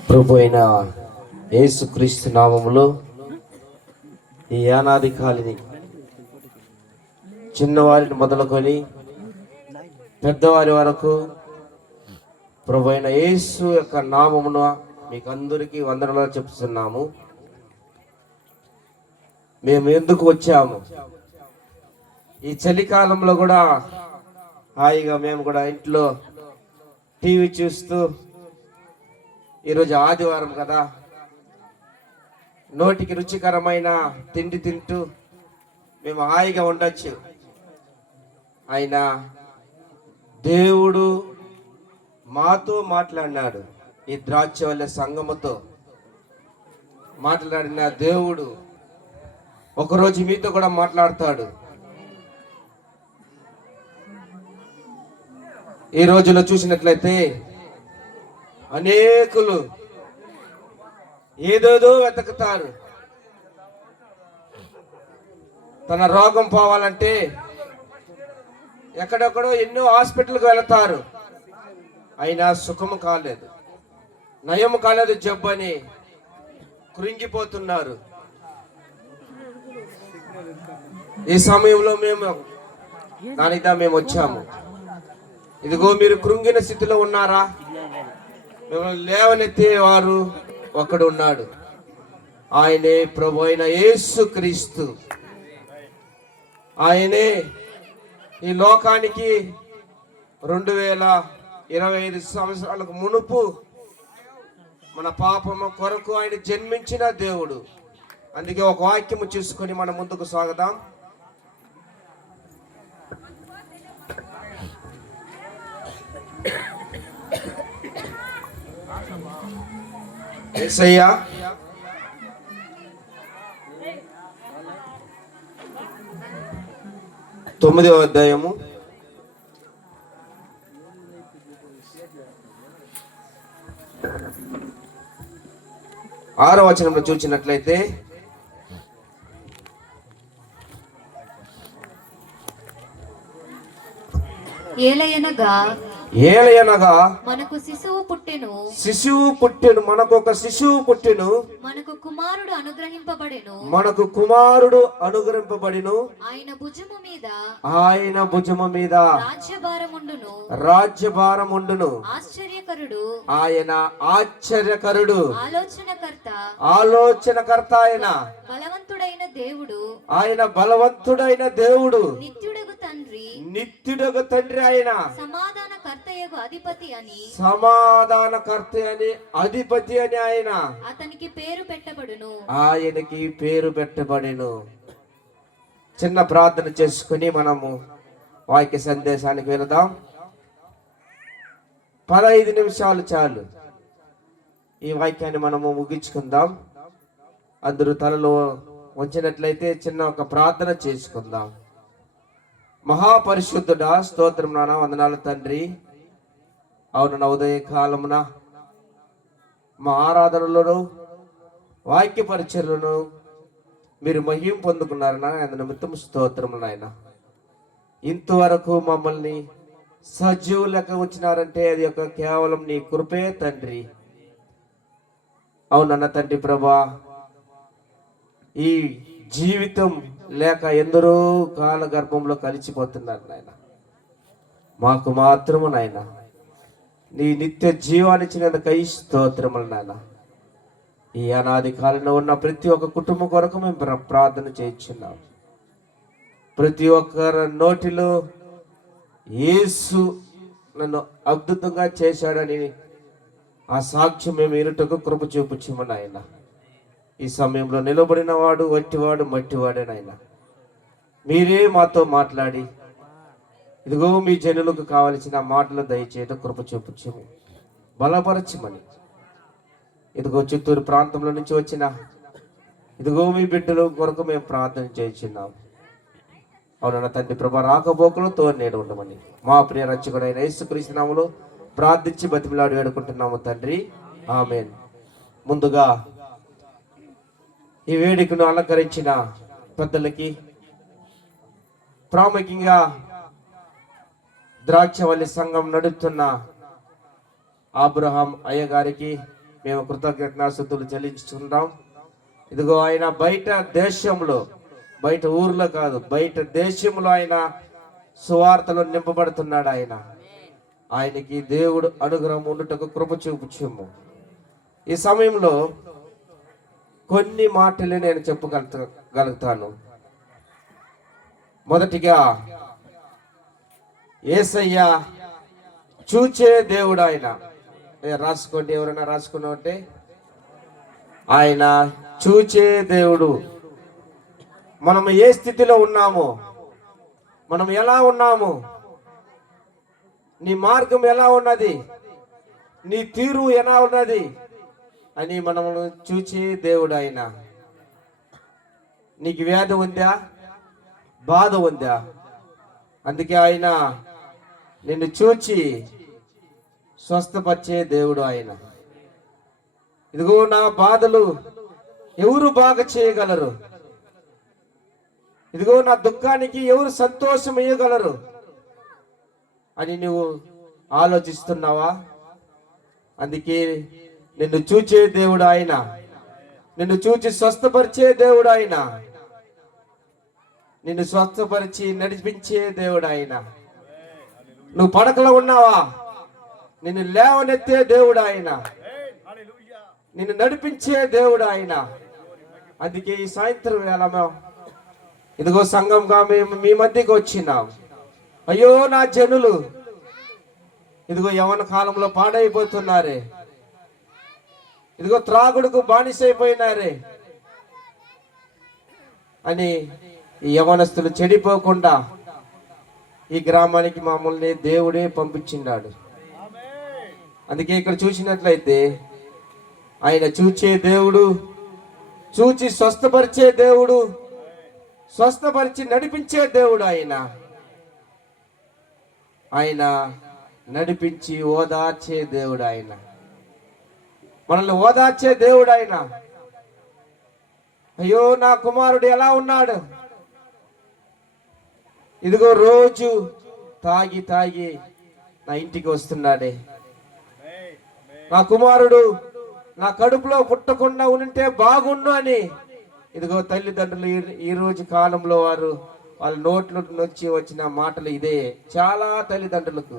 ప్రభు అయిన యేసుక్రీస్తు నామములో ఈ యానాది కాలిని చిన్నవారిని మొదలుకొని పెద్దవారి వరకు ప్రభు అయిన యేసు యొక్క నామమున మీకు అందరికీ వందనాలు చెప్తున్నాము. మేము ఎందుకు వచ్చాము? ఈ చలికాలంలో కూడా హాయిగా మేము కూడా ఇంట్లో టీవీ చూస్తూ, ఈరోజు ఆదివారం కదా, నోటికి రుచికరమైన తిండి తింటూ మేము హాయిగా ఉండొచ్చు. అయినా దేవుడు మాతో మాట్లాడినాడు. ఈ ద్రాక్షవల్లె సంఘముతో మాట్లాడిన దేవుడు ఒకరోజు మీతో కూడా మాట్లాడతాడు. ఈ రోజులో చూసినట్లయితే అనేకులు ఏదేదో వెతుకుతారు. తన రోగం పోవాలంటే ఎక్కడెక్కడో ఎన్నో హాస్పిటల్కి వెళతారు, అయినా సుఖము కాలేదు, నయము కాలేదు, జబ్బు అని కృంగిపోతున్నారు. ఈ సమయంలో మేము వచ్చాము. ఇదిగో మీరు కృంగిన స్థితిలో ఉన్నారా? మిమ్మల్ని లేవనెత్తే వారు ఒకడు ఉన్నాడు. ఆయనే ప్రభు అయిన యేసు క్రీస్తు. ఆయనే ఈ లోకానికి 2025 సంవత్సరాలకు మునుపు మన పాపము కొరకు ఆయన జన్మించిన దేవుడు. అందుకే ఒక వాక్యము చూసుకొని మనం ముందుకు సాగుదాం. యేసయ్యా తొమ్మిదవ అధ్యాయము 6వ వచనంలో చూసినట్లయితే, ఏలయనగా మనకు శిశువు పుట్టెను, మనకు ఒక శిశువు పుట్టెను, మనకు కుమారుడు అనుగ్రహింపబడిను, ఆయన భుజము మీద రాజ్యభారముండును. ఆయన ఆశ్చర్యకరుడు, ఆలోచనకర్త, ఆయన బలవంతుడైన దేవుడు, నిత్యుడగు తండ్రి, ఆయన సమాధానకర్త అని అధిపతి అని ఆయన అతనికి పేరు పెట్టబడును. ఆయనకి పేరు పెట్టబడును. చిన్న ప్రార్థన చేసుకుని మనము వాక్య సందేశానికి వెళదాం. 15 నిమిషాలు చాలు. ఈ వాక్యాన్ని మనము ముగించుకుందాం. అందరూ తలలో వంచినట్లయితే చిన్న ఒక ప్రార్థన చేసుకుందాం. మహాపరిశుద్ధుడా, స్తోత్రం నాన్న, వందనాలు తండ్రి. అవును, నా ఉదయ కాలమున మా ఆరాధనలను వాక్య పరిచర్లను మీరు మహిమ పొందుకున్నారన్నా, అందు నిమిత్తం స్తోత్రములు నాయన. ఇంతవరకు మమ్మల్ని సజీవులక ఉంచినారంటే అది ఒక కేవలం నీ కృపే తండ్రి. అవునన్న తండ్రి ప్రభా, ఈ జీవితం లేక ఎందరో కాల గర్భంలో కలిసిపోతున్నారు నాయన. మాకు మాత్రము నాయన నీ నిత్య జీవాన్నిచ్చినందుకై స్తోత్రములు నాయన. ఈ అనాది కాలంలో ఉన్న ప్రతి ఒక్క కుటుంబం కొరకు మేము ప్రార్థన చేయించున్నాం. ప్రతి ఒక్కరి నోటిలో యేసు నన్ను అద్భుతంగా చేశాడని ఆ సాక్ష్యం మేము ఇరుటకు కృప చూపుచ్చాము నాయన. ఈ సమయంలో నిలబడిన వాడు వట్టివాడు మట్టివాడే నాయన. మీరే మాతో మాట్లాడి ఇదిగో మీ జనులకు కావలసిన మాటలు దయచేయటం కృప చూపుచ్చాము, బలపరచమని. ఇదిగో చిత్తూరు ప్రాంతంలో నుంచి వచ్చిన ఇదిగో మీ బిడ్డల కొరకు మేము ప్రార్థన చేయించున్నాం. అవునన్న తండ్రి ప్రభా, రాకపోకలతో నేను ఉండమని మా ప్రియ రక్షకుడైన యేసుక్రీస్తు నామములో ప్రార్థించి బతిమిలాడి వేడుకుంటున్నాము తండ్రి, ఆమేన్. ముందుగా ఈ వేడుకను అలంకరించిన పెద్దలకి, ప్రాముఖ్యంగా ద్రాక్షవల్లి సంఘం నడుపుతున్న అబ్రహాం అయ్య గారికి మేము కృతజ్ఞతాస్తుతులు చెల్లించుకుంటాం. ఇదిగో ఆయన బయట దేశంలో, బయట ఊర్లో కాదు, బయట దేశంలో ఆయన సువార్తలో నింపబడుతున్నాడు. ఆయనకి దేవుడు అనుగ్రహం ఉండుటకు కృప చూపుచుము. ఈ సమయంలో కొన్ని మాటలే నేను చెప్పగలుగుతాను. మొదటిగా, యేసయ్య చూచే దేవుడు. ఆయన రాసుకోండి, ఎవరైనా రాసుకున్నామంటే ఆయన చూచే దేవుడు. మనం ఏ స్థితిలో ఉన్నామో, మనం ఎలా ఉన్నాము, నీ మార్గం ఎలా ఉన్నది, నీ తీరు ఎలా ఉన్నది, అని మనం చూచి దేవుడు ఆయన. నీకు వ్యాధి ఉందా, బాధ ఉందా? అందుకే ఆయన నిన్ను చూచి స్వస్థపరిచే దేవుడు ఆయన. ఇదిగో నా బాధలు ఎవరు బాగా చేయగలరు? ఇదిగో నా దుఃఖానికి ఎవరు సంతోషం ఇవ్వగలరు అని నువ్వు ఆలోచిస్తున్నావా? అందుకే నిన్ను చూచే దేవుడు ఆయన, నిన్ను చూచి స్వస్థపరిచే దేవుడు ఆయన, నిన్ను స్వస్థపరిచి నడిపించే దేవుడు ఆయన. నువ్వు పడకలో ఉన్నావా? నిన్ను లేవనెత్తే దేవుడు ఆయన, నిన్ను నడిపించే దేవుడు ఆయన. అందుకే ఈ సాయంత్రం వేళ ఇదిగో సంఘంగా మేము మీ మధ్యకి వచ్చినాం. అయ్యో నా జనులు ఇదిగో యవన కాలంలో పాడైపోతున్నారే, ఇదిగో త్రాగుడుకు బానిసైపోయినారే అని ఈ యవనస్తులు చెడిపోకుండా ఈ గ్రామానికి మమ్మల్ని దేవుడే పంపించినాడు. అందుకే ఇక్కడ చూసినట్లయితే ఆయన చూచే దేవుడు, చూచి స్వస్థపరిచే దేవుడు, స్వస్థపరిచి నడిపించే దేవుడు ఆయన. ఆయన నడిపించి ఓదార్చే దేవుడు ఆయన, మనల్ని ఓదార్చే దేవుడు ఆయన. అయ్యో నా కుమారుడు ఎలా ఉన్నాడు? ఇదిగో రోజు తాగి తాగి నా ఇంటికి వస్తున్నాడే. నా కుమారుడు నా కడుపులో పుట్టకుండా ఉంటే బాగుండు అని ఇదిగో తల్లిదండ్రులు ఈ రోజు కాలంలో వాళ్ళ నోట్ల నుంచి వచ్చిన మాటలు ఇదే. చాలా తల్లిదండ్రులకు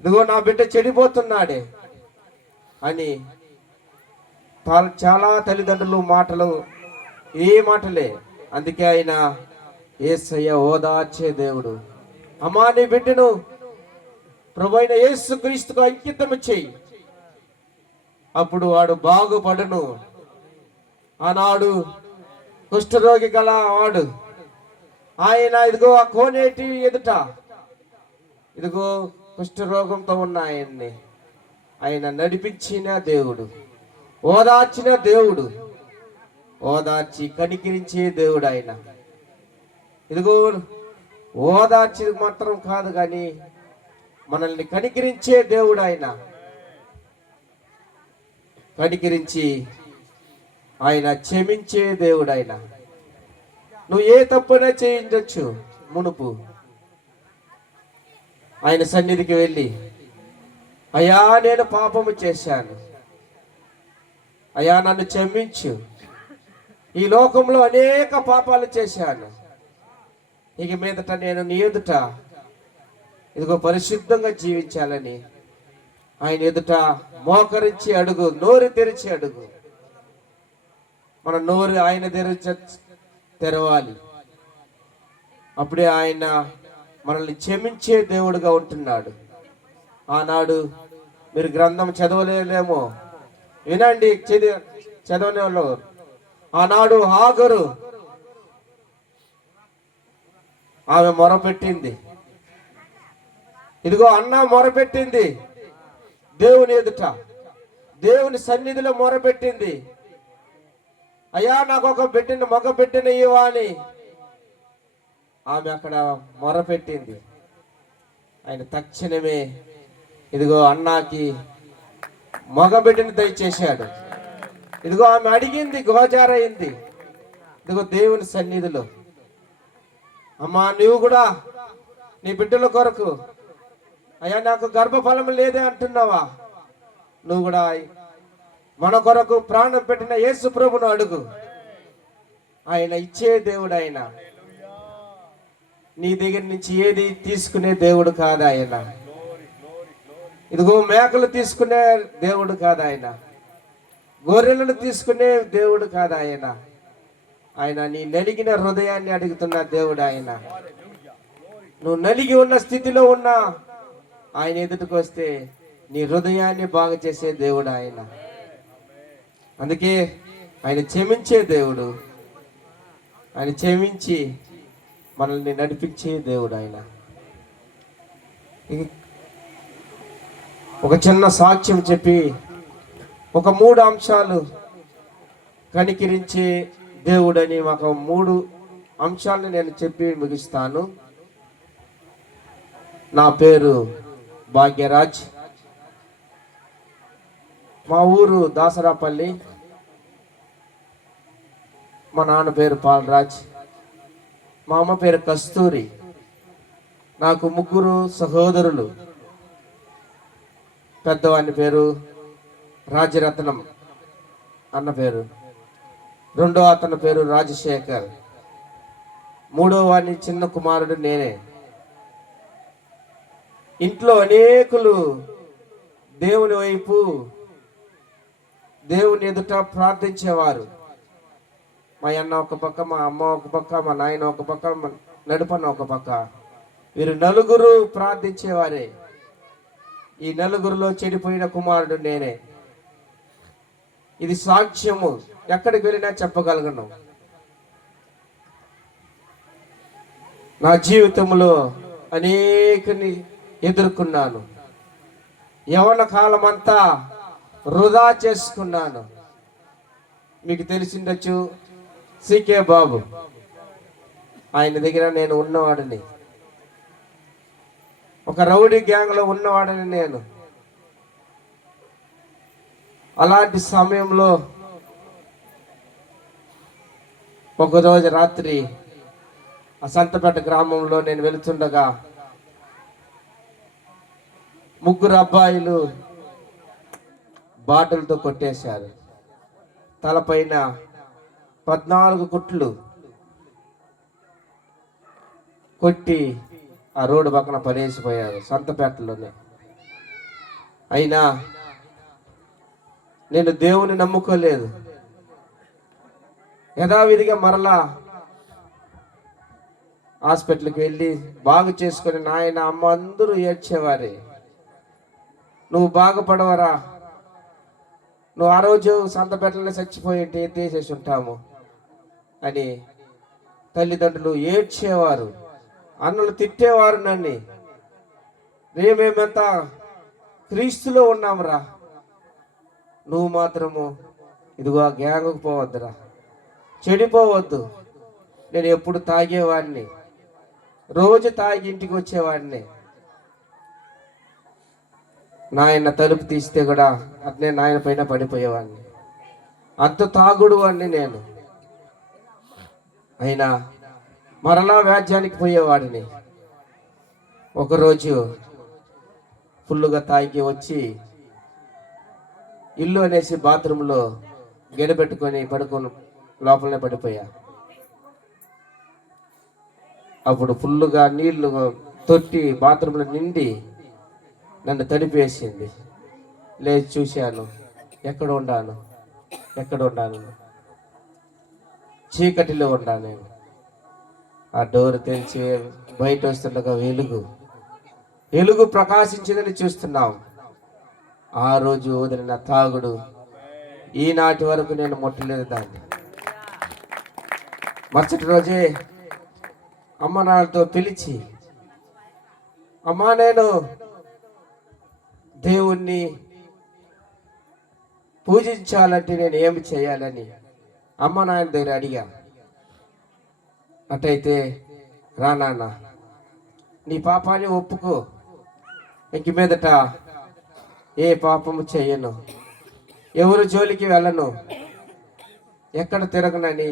ఇదిగో నా బిడ్డ చెడిపోతున్నాడే అని చాలా తల్లిదండ్రులు మాటలు ఏ మాటలే. అందుకే ఆయన యేసయ్య ఓదార్చే దేవుడు. అమ్మా నీ బిడ్డను ప్రభువైన యేసుక్రీస్తుకు అంకితము చెయ్యి, అప్పుడు వాడు బాగుపడును. ఆనాడు కుష్ఠరోగి గల వాడు ఆయన ఇదిగో ఆ కోనేటి ఎదుట ఇదిగో కుష్ఠరోగంతో ఉన్న ఆయన్ని ఆయన నడిపించిన దేవుడు, ఓదార్చిన దేవుడు, ఓదార్చి కనికరించే దేవుడు ఆయన. ఇదిగో ఓదార్చి మాత్రం కాదు కానీ మనల్ని కనికరించే దేవుడు ఆయన. కనికరించి ఆయన క్షమించే దేవుడు ఆయన. నువ్వు ఏ తప్పునే చేయించవచ్చు మునుపు ఆయన సన్నిధికి వెళ్ళి, అయ్యా నేను పాపము చేశాను, అయ్యా నన్ను క్షమించు, ఈ లోకంలో అనేక పాపాలు చేశాను, ఇక మీదట నేను నీ ఎదుట ఇదిగో పరిశుద్ధంగా జీవించాలని ఆయన ఎదుట మోకరించి అడుగు, నోరు తెరిచి అడుగు. మన నోరు ఆయన తెరవాలి. అప్పుడే ఆయన మనల్ని క్షమించే దేవుడుగా ఉంటున్నాడు. ఆనాడు మీరు గ్రంథం చదవలేమో, వినండి, చదవని వాళ్ళు. ఆనాడు హాగరు ఆమె మొరపెట్టింది. ఇదిగో అన్న మొరపెట్టింది దేవుని ఎదుట, దేవుని సన్నిధిలో మొరపెట్టింది. అయ్యా నాకు ఒక బిడ్డని, మగ బిడ్డని ఇవ్వా అని ఆమె అక్కడ మొరపెట్టింది. ఆయన తక్షణమే ఇదిగో అన్నాకి మగ బిడ్డని దయచేశాడు. ఇదిగో ఆమె అడిగింది, గోచారైంది ఇదిగో దేవుని సన్నిధిలో. అమ్మా నువ్వు కూడా నీ బిడ్డల కొరకు, అయ్యా నాకు గర్భఫలం లేదే అంటున్నావా? నువ్వు కూడా మన కొరకు ప్రాణం పెట్టిన యేసు ప్రభును అడుగు. ఆయన ఇచ్చే దేవుడు ఆయన. నీ దగ్గర నుంచి ఏది తీసుకునే దేవుడు కాదు ఆయన. ఇదిగో మేకలు తీసుకునే దేవుడు కాదు ఆయన, గొర్రెలను తీసుకునే దేవుడు కాదు ఆయన. ఆయన నీ నలిగిన హృదయాన్ని అడుగుతున్న దేవుడు ఆయన. నువ్వు నలిగి ఉన్న స్థితిలో ఉన్నా ఆయన ఎదుటికి వస్తే నీ హృదయాన్ని బాగు చేసే దేవుడు ఆయన. అందుకే ఆయన క్షమించే దేవుడు, ఆయన క్షమించి మనల్ని నడిపించే దేవుడు ఆయన. ఒక చిన్న సాక్ష్యం చెప్పి ఒక 3 అంశాలు కనికరించే దేవుడని ఒక 3 అంశాలను నేను చెప్పి ముగిస్తాను. నా పేరు భాగ్యరాజ్. మా ఊరు దాసరాపల్లి. మా నాన్న పేరు పాలరాజ్. మా అమ్మ పేరు కస్తూరి. నాకు 3 సహోదరులు. పెద్దవాని పేరు రాజరత్నం అన్న పేరు, రెండో అతని పేరు రాజశేఖర్, మూడో వాని చిన్న కుమారుడు నేనే. ఇంట్లో అనేకులు దేవుని వైపు, దేవుని ఎదుట ప్రార్థించేవారు. మా అన్న ఒక పక్క, మా అమ్మ ఒక పక్క, మా నాయన ఒక పక్క, మా నడుపన్న ఒక పక్క. వీరు 4 ప్రార్థించేవారే. ఈ 4లో చెడిపోయిన కుమారుడు నేనే. ఇది సాక్ష్యము, ఎక్కడికి వెళ్ళినా చెప్పగలను. నా జీవితంలో అనేకని ఎదుర్కొన్నాను. యవ్వన కాలం అంతా వృధా చేసుకున్నాను. మీకు తెలిసిండొచ్చు, సికే బాబు. ఆయన దగ్గర నేను ఉన్నవాడిని. ఒక రౌడీ గ్యాంగ్లో ఉన్నవాడిని నేను. అలాంటి సమయంలో ఒకరోజు రాత్రి ఆ సంతపేట గ్రామంలో నేను వెళుతుండగా 3 అబ్బాయిలు బాటలతో కొట్టేశారు. తలపైన 14 కుట్లు కొట్టి ఆ రోడ్డు పక్కన పడేసిపోయారు, సంతపేటలోనే. అయినా నేను దేవుని నమ్ముకోలేదు. యథావిధిగా మరలా హాస్పిటల్కి వెళ్ళి బాగు చేసుకొని నాయన అమ్మ అందరూ ఏడ్చేవారే. నువ్వు బాగుపడవరా, నువ్వు ఆ రోజు సంతపేటలోనే చచ్చిపోయింటే తీసేసి ఉంటాము అని తల్లిదండ్రులు ఏడ్చేవారు. అన్నలు తిట్టేవారు నన్ను. మేమేమంతా క్రీస్తులో ఉన్నామురా, నువ్వు మాత్రము ఇదిగో ఆ గ్యాంగుకు పోవద్దురా, చెడిపోవద్దు. నేను ఎప్పుడు తాగేవాడిని, రోజు తాగి ఇంటికి వచ్చేవాడిని. నాయన తలుపు తీస్తే కూడా అట్నే నాయన పైన పడిపోయేవాడిని. అంత తాగుడు వాడిని నేను. అయినా మరలా వ్యాజ్యానికి పోయేవాడిని. ఒకరోజు ఫుల్లుగా తాగి వచ్చి ఇల్లు అనేసి బాత్రూంలో గెడబెట్టుకొని పడుకొని లోపలనే పడిపోయా. అప్పుడు ఫుల్లుగా నీళ్లు తొట్టి బాత్రూంలో నిండి నన్ను తడిపేసింది. లేచి చూశాను, ఎక్కడ ఉండాను, చీకటిలో ఉండా నేను. ఆ డోర్ తెరిచి బయట వస్తుండగా వెలుగు ప్రకాశించిందని చూస్తున్నాం. ఆ రోజు వదిలిన తాగుడు ఈనాటి వరకు నేను ముట్టలేదు దాన్ని. మరుసటి రోజే అమ్మ నాన్నతో పిలిచి, అమ్మా నేను దేవుణ్ణి పూజించాలంటే నేను ఏమి చేయాలని అమ్మ నాయన దగ్గర అడిగా. అటైతే రా నాన్న, నీ పాపాన్ని ఒప్పుకో, ఇంక మీదట ఏ పాపము చెయ్యను, ఎవరు జోలికి వెళ్ళను, ఎక్కడ తిరగనని,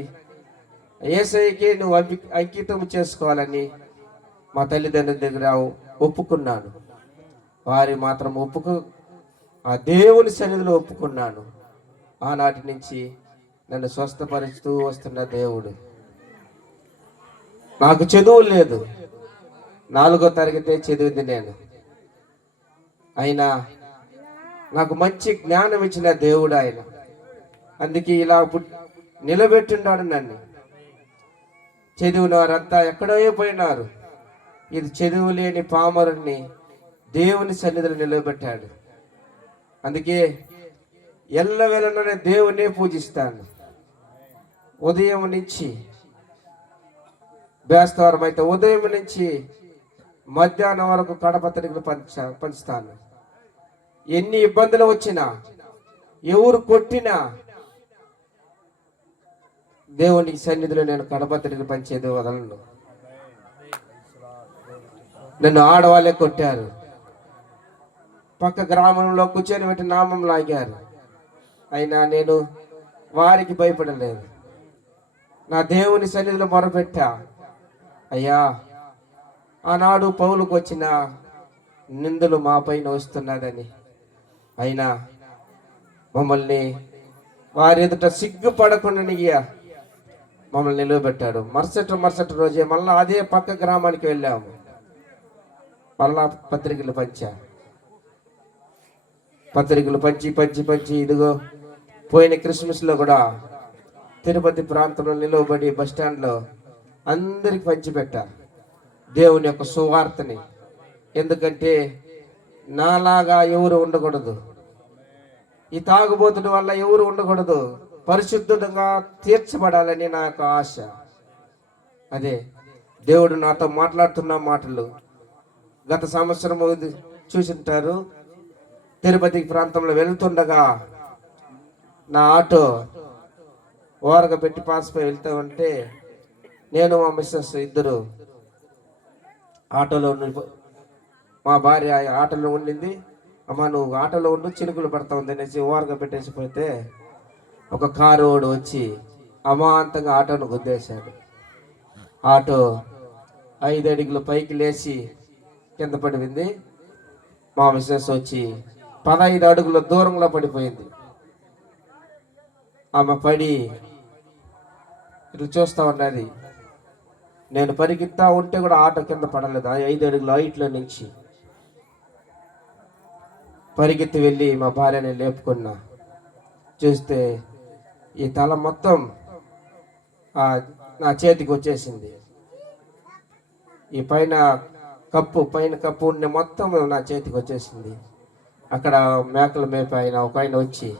యేసయ్యకి నువ్వు అంకితం చేసుకోవాలని మా తల్లిదండ్రుల దగ్గర ఒప్పుకున్నాను. వారి మాత్రం ఆ దేవుని సన్నిధిలో ఒప్పుకున్నాను. ఆనాటి నుంచి నన్ను స్వస్థపరుస్తూ వస్తున్న దేవుడు. నాకు చదువు లేదు, 4వ తరగతి చదివింది నేను. అయినా నాకు మంచి జ్ఞానం ఇచ్చిన దేవుడు ఆయన. అందుకే ఇలా నిలబెట్టున్నాడు నన్ను. చదివిన వారంతా ఎక్కడో పోయినారు. ఇది చదువు లేని పామరుని దేవుని సన్నిధిలో నిలబెట్టాడు. అందుకే ఎల్లవేళలో నేను దేవునే పూజిస్తాను. ఉదయం నుంచి బేస్తవారం అయితే ఉదయం నుంచి మధ్యాహ్నం వరకు కడపత్రికలు పంచుతాను. ఎన్ని ఇబ్బందులు వచ్చినా, ఎవరు కొట్టినా దేవుని సన్నిధిలో నేను కడపత్రిని పంచేది వదలను. నన్ను ఆడవాళ్ళే కొట్టారు, పక్క గ్రామంలో కూర్చొని పెట్టి నామం లాగారు, అయినా నేను వారికి భయపడలేదు. నా దేవుని సన్నిధిలో మొరపెట్టా, అయ్యా ఆనాడు పౌలుకు వచ్చిన నిందలు మా పైన వస్తున్నదని. అయినా మమ్మల్ని వారి ఎదుట సిగ్గుపడకుండా మమ్మల్ని నిలవబెట్టాడు. మరుసటి రోజే మళ్ళా అదే పక్క గ్రామానికి వెళ్ళాము. మళ్ళా పత్రికలు పంచి ఇదిగో పోయిన క్రిస్మస్లో కూడా తిరుపతి ప్రాంతంలో నిలవబడి బస్టాండ్లో అందరికి పంచిపెట్టా దేవుని యొక్క సువార్తని. ఎందుకంటే నాలాగా ఎవరు ఉండకూడదు, ఈ తాగుబోతుడి వల్ల ఎవరు ఉండకూడదు, పరిశుద్ధంగా తీర్చబడాలని నా యొక్క ఆశ. అదే దేవుడు నాతో మాట్లాడుతున్న మాటలు. గత సంవత్సరం చూసింటారు, తిరుపతి ప్రాంతంలో వెళ్తుండగా నా ఆటో ఓరగా పెట్టి పాసిపోయి వెళ్తా ఉంటే నేను మా మిస్సెస్ ఇద్దరు ఆటోలో మా భార్య ఆటోలో ఉండింది. అమ్మ నువ్వు ఆటోలో ఉండు, చినుకులు పడతా ఉంది అనేసి ఓరగా పెట్టేసిపోతే ఒక కారు వాడు వచ్చి అమాంతంగా ఆటోను గుద్దేశాడు. ఆటో 5 అడుగులు పైకి లేచి కింద పడిపోయింది. మా మిస్సెస్ వచ్చి 15 అడుగుల దూరంలో పడిపోయింది. ఆమె పడి ఇట్లా చూస్తా ఉన్నది. నేను పరిగెత్తా ఉంటే కూడా ఆటో కింద పడలేదు. 5 అడుగుల హైట్లో నుంచి పరిగెత్తి వెళ్ళి మా భార్యని లేపుకున్నా. చూస్తే ఈ తల మొత్తం నా చేతికి వచ్చేసింది. ఈ పైన కప్పు ఉండే మొత్తం నా చేతికి వచ్చేసింది. అక్కడ మేకలు మేప ఒక ఆయన వచ్చి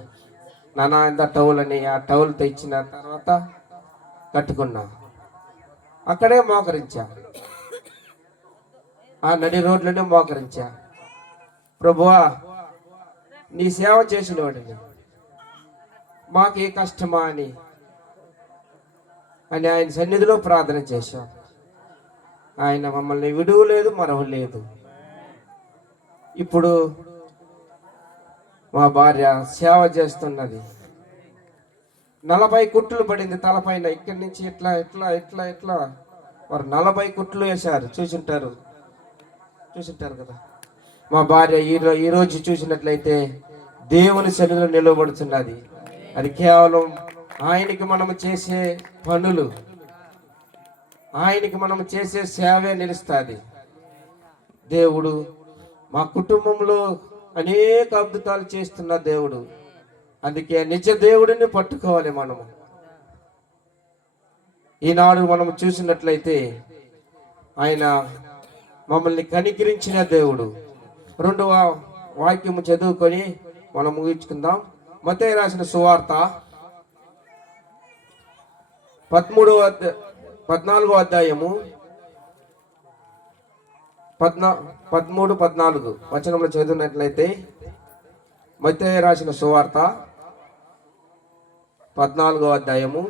నానా ఇంత టౌల్ అని ఆ టౌల్ తెచ్చిన తర్వాత కట్టుకున్నా. అక్కడే మోకరించా, ఆ నడి రోడ్లోనే మోకరించా. ప్రభువా నీ సేవ చేసిన వాడిని, మాకు ఏ కష్టమా అని ఆయన సన్నిధిలో ప్రార్థన చేశాం. ఆయన మమ్మల్ని విడువలేదు, మరవలేదు. ఇప్పుడు మా భార్య సేవ చేస్తున్నది. 40 కుట్లు పడింది తలపైన. ఇక్కడి నుంచి ఇట్లా ఇట్లా ఇట్లా ఇట్లా వారు 40 కుట్లు వేశారు. చూసింటారు కదా. మా భార్య ఈరోజు చూసినట్లయితే దేవుని సన్నిధిలో నిలవబడుతున్నది. అది కేవలం ఆయనకి మనము చేసే పనులు, ఆయనకి మనము చేసే సేవే నిలుస్తుంది. దేవుడు మా కుటుంబంలో అనేక అద్భుతాలు చేస్తున్న దేవుడు. అందుకే నిజ దేవుడిని పట్టుకోవాలి మనము. ఈనాడు మనం చూసినట్లయితే ఆయన మమ్మల్ని కనికరించిన దేవుడు. 2వ వాక్యము చదువుకొని మనం ముగించుకుందాం. మత్తయి రాసిన సువార్త 14వ అధ్యాయము 13-14 వచనంలో చదివినట్లయితే, మత్తయి రాసిన సువార్త 14వ అధ్యాయము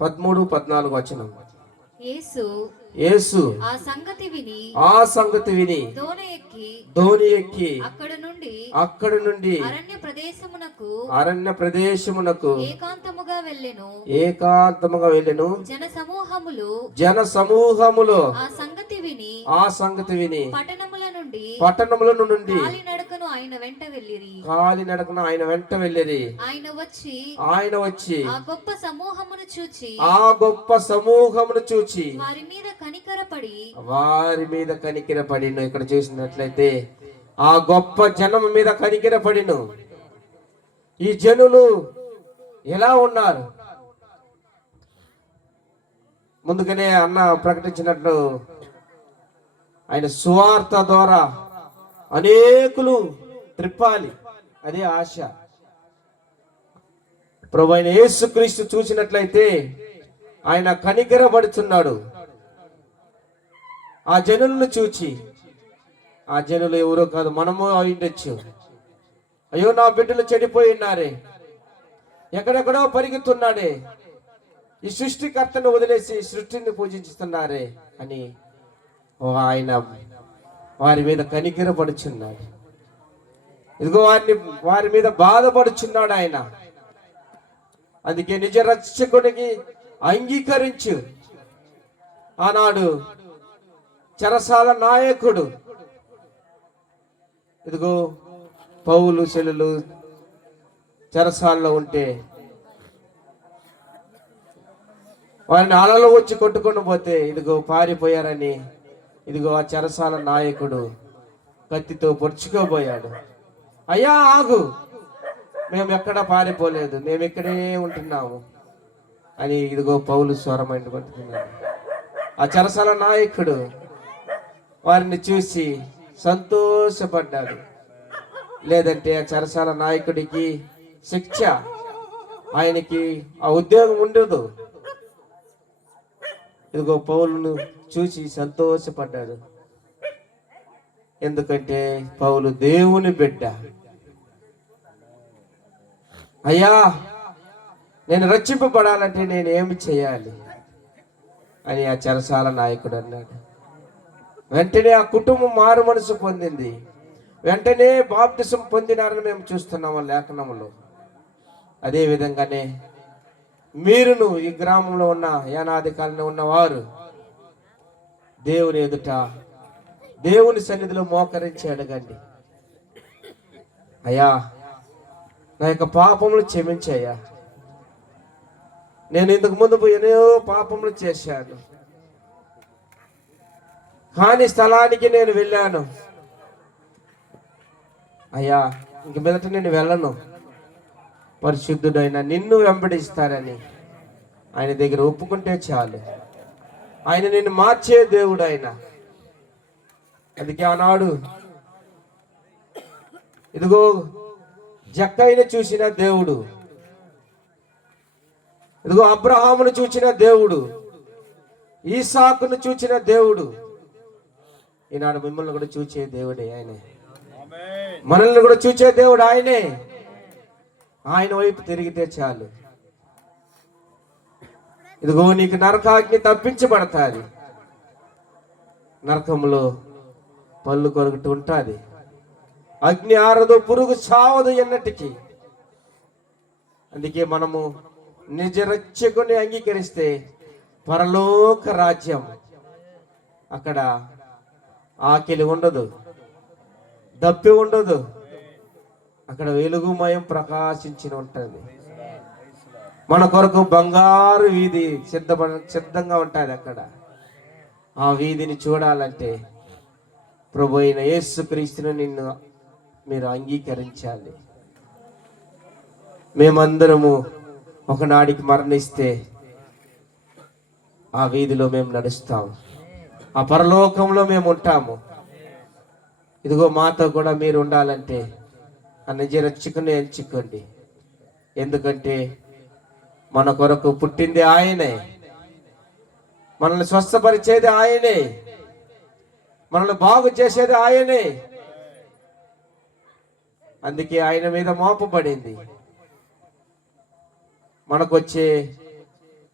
13-14 వచనం. యేసు ఆ సంగతి విని దోణి ఎక్కి అక్కడి నుండి అరణ్య ప్రదేశమునకు ఏకాంతముగా వెళ్ళెను. జన సమూహములో ఆ సంగతి విని పట్టణముల నుండి కాలినడకను ఆయన వెంట వెళ్ళిరి. ఆయన వచ్చి ఆ గొప్ప సమూహమును చూచి వారి మీద కనికరపడిను. ఇక్కడ చూసినట్లయితే ఆ గొప్ప జనం మీద కనికరపడిను. ఈ జనులు ఎలా ఉన్నారు? ముందుగానే అన్న ప్రకటించినట్లు ఆయన సువార్త ద్వారా అనేకులు త్రిప్పాలి, అదే ఆశ. ప్రభువైన యేసుక్రీస్తు చూసినట్లయితే ఆయన కనికరపడుతున్నాడు. ఆ జనులను చూచి, ఆ జనులు ఎవరో కాదు, మనము అయిండొచ్చు. అయ్యో నా బిడ్డలు చెడిపోయి ఉన్నారే, ఎక్కడెక్కడో పరిగెత్తున్నాడే, ఈ సృష్టికర్తను వదిలేసి సృష్టిని పూజిస్తున్నారే అని ఆయన వారి మీద కనికరపడుచున్నాడు. ఇదిగో వారి మీద బాధపడుచున్నాడు ఆయన. అందుకే నిజ రక్షకుడికి అంగీకరించు. ఆనాడు చెరసాల నాయకుడు ఇదిగో పౌలు శిలులు చెరసాలలో ఉంటే వారిని అలలో వచ్చి కొట్టుకొని పోతే ఇదిగో పారిపోయారని ఇదిగో ఆ చెరసాల నాయకుడు కత్తితో పొడుచుకోబోయాడు. అయ్యా ఆగు, మేము ఎక్కడా పారిపోలేదు, మేము ఇక్కడే ఉంటున్నాము అని ఇదిగో పౌలు స్వరం పట్టుకున్నాడు. ఆ చెరసాల నాయకుడు వారిని చూసి సంతోషపడ్డాడు. లేదంటే ఆ చెరసాల నాయకుడికి శిక్ష, ఆయనకి ఆ ఉద్యోగం ఉండదు. ఇదిగో పౌలును చూసి సంతోషపడ్డాడు. ఎందుకంటే పౌలు దేవుని బిడ్డ. అయ్యా నేను రక్షింపబడాలంటే నేను ఏమి చేయాలి అని ఆ చెరసాల నాయకుడు అన్నాడు. వెంటనే ఆ కుటుంబం మారు మనసు పొందింది. వెంటనే బాప్టిజం పొందినారని మేము చూస్తున్నాము లేఖనంలో. అదే విధంగానే మీరును ఈ గ్రామంలో ఉన్న యానాది కాలంలో ఉన్నవారు దేవుని ఎదుట దేవుని సన్నిధిలో మోకరించి అడగండి. అయ్యా నా యొక్క పాపములు క్షమించయ్యా, నేను ఇంతకు ముందు ఎన్నో పాపములు చేశాను, కానీ స్థలానికి నేను వెళ్ళాను. అయ్యా ఇంక మీదట నేను వెళ్ళను, పరిశుద్ధుడైన నిన్ను వెంబడిస్తానని ఆయన దగ్గర ఒప్పుకుంటే చాలు. ఆయన నిన్ను మార్చే దేవుడు ఆయన. అందుకే ఆనాడు ఇదిగో జక్కయ్యను చూసిన దేవుడు, ఇదిగో అబ్రహామును చూచిన దేవుడు, ఈసాకును చూచిన దేవుడు, ఈనాడు మిమ్మల్ని కూడా చూచే దేవుడే ఆయనే. మనల్ని కూడా చూచే దేవుడు ఆయనే. ఆయన వైపు తిరిగితే చాలు. ఇదిగో నీకు నరకాగ్ని తప్పించబడతాది. నరకంలో పళ్ళు కొరకటి ఉంటుంది, అగ్ని ఆరదు, పురుగు చావదు ఎన్నటికి. అందుకే మనము నిజ రక్షకుని అంగీకరిస్తే పరలోక రాజ్యం, అక్కడ ఆకలి ఉండదు, దప్పి ఉండదు, అక్కడ వెలుగుమయం ప్రకాశించి ఉంటుంది. మన కొరకు బంగారు వీధి సిద్ధంగా ఉంటుంది. అక్కడ ఆ వీధిని చూడాలంటే ప్రభు అయిన యేసుక్రీస్తును మీరు అంగీకరించాలి. మేమందరము ఒకనాడికి మరణిస్తే ఆ వీధిలో మేము నడుస్తాము, ఆ పరలోకంలో మేము ఉంటాము. ఇదిగో మాతో కూడా మీరు ఉండాలంటే ఆ నిజ రక్షకుని ఎంచుకోండి. ఎందుకంటే మన కొరకు పుట్టింది ఆయనే, మనల్ని స్వస్థపరిచేది ఆయనే, మనల్ని బాగు చేసేది ఆయనే. అందుకే ఆయన మీద మోపబడింది. మనకొచ్చే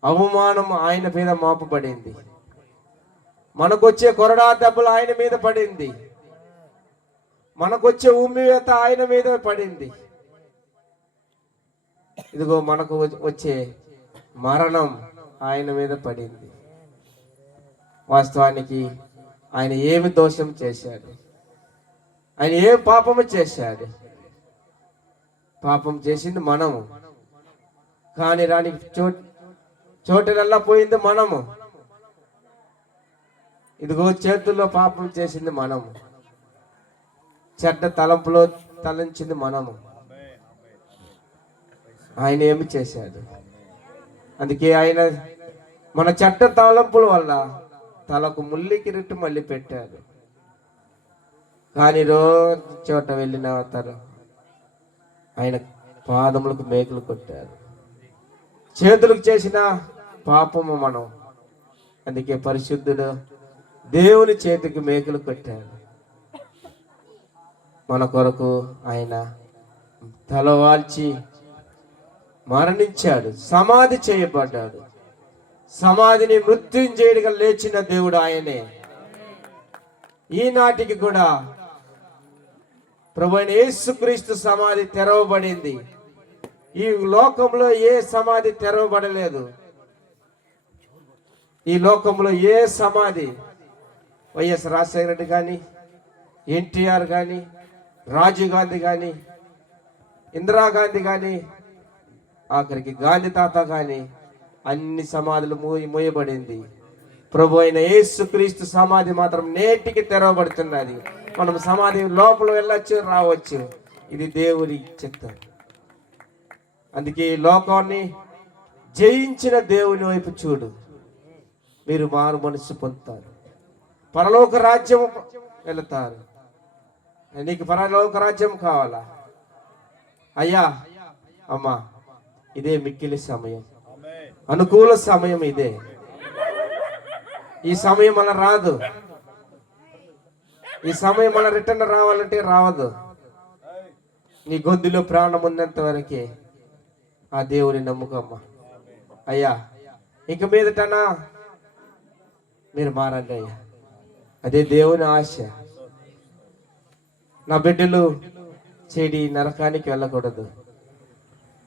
అవమానం ఆయన మీద మోపబడింది, మనకొచ్చే కొరడా దెబ్బలు ఆయన మీద పడింది, మనకొచ్చే ఉమ్మివేత ఆయన మీద పడింది. ఇదిగో మనకు వచ్చే మరణం ఆయన మీద పడింది. వాస్తవానికి ఆయన ఏమి దోషం చేశాడు, ఆయన ఏం పాపము చేశాడు? పాపం చేసింది మనము, కానీ రానికి చోటునల్లా పోయింది మనము. ఇదిగో చేతుల్లో పాపం చేసింది మనము, చెడ్డ తలంపులో తలంచింది మనము. ఆయన ఏమి చేశాడు? అందుకే ఆయన మన చెడ్డ తలంపుల వల్ల తలకు ముల్లి కిరీటం మళ్ళీ పెట్టారు. కానీ రోజు చోట వెళ్ళిన తరు ఆయన పాదములకు మేకులు కొట్టారు. చేతులకు చేసిన పాపము మనం. అందుకే పరిశుద్ధుడు దేవుని చేతికి మేకులు కొట్టారు. మన కొరకు ఆయన తలవాల్చి మరణించాడు, సమాధి చేయబడ్డాడు. సమాధిని మృత్యుంజయుడిగా లేచిన దేవుడు ఆయనే. ఈనాటికి కూడా ప్రభువైన యేసుక్రీస్తు సమాధి తెరవబడింది. ఈ లోకంలో ఏ సమాధి తెరవబడలేదు. ఈ లోకంలో ఏ సమాధి, వైఎస్ రాజశేఖర రెడ్డి కానీ, ఎన్టీఆర్ కానీ, రాజీవ్ గాంధీ కానీ, ఇందిరాగాంధీ కానీ, ఆఖరికి గాంధీ తాత కానీ, అన్ని సమాధులు మూయబడింది. ప్రభు అయిన యేసుక్రీస్తు సమాధి మాత్రం నేటికి తెరవబడుతున్నది. మనం సమాధి లోపల వెళ్ళొచ్చు, రావచ్చు. ఇది దేవుని చిత్తం. అందుకే ఈ లోకాన్ని జయించిన దేవుని వైపు చూడు, మీరు మారు మనసు పొందుతారు, పరలోక రాజ్యం వెళతారు. నీకు పరలోక రాజ్యం కావాలా? అయ్యా అమ్మా, ఇదే మిక్కిలి సమయం, అనుకూల సమయం ఇదే. ఈ సమయం అలా రాదు. ఈ సమయం అలా రిటర్న్ రావాలంటే రావదు. నీ గొంతులో ప్రాణం ఉన్నంత వరకే ఆ దేవుని నమ్ముకమ్మా. అయ్యా ఇక మీదటనా మీరు మారండి అయ్యా, అదే దేవుని ఆశ. నా బిడ్డలు చెడి నరకానికి వెళ్ళకూడదు.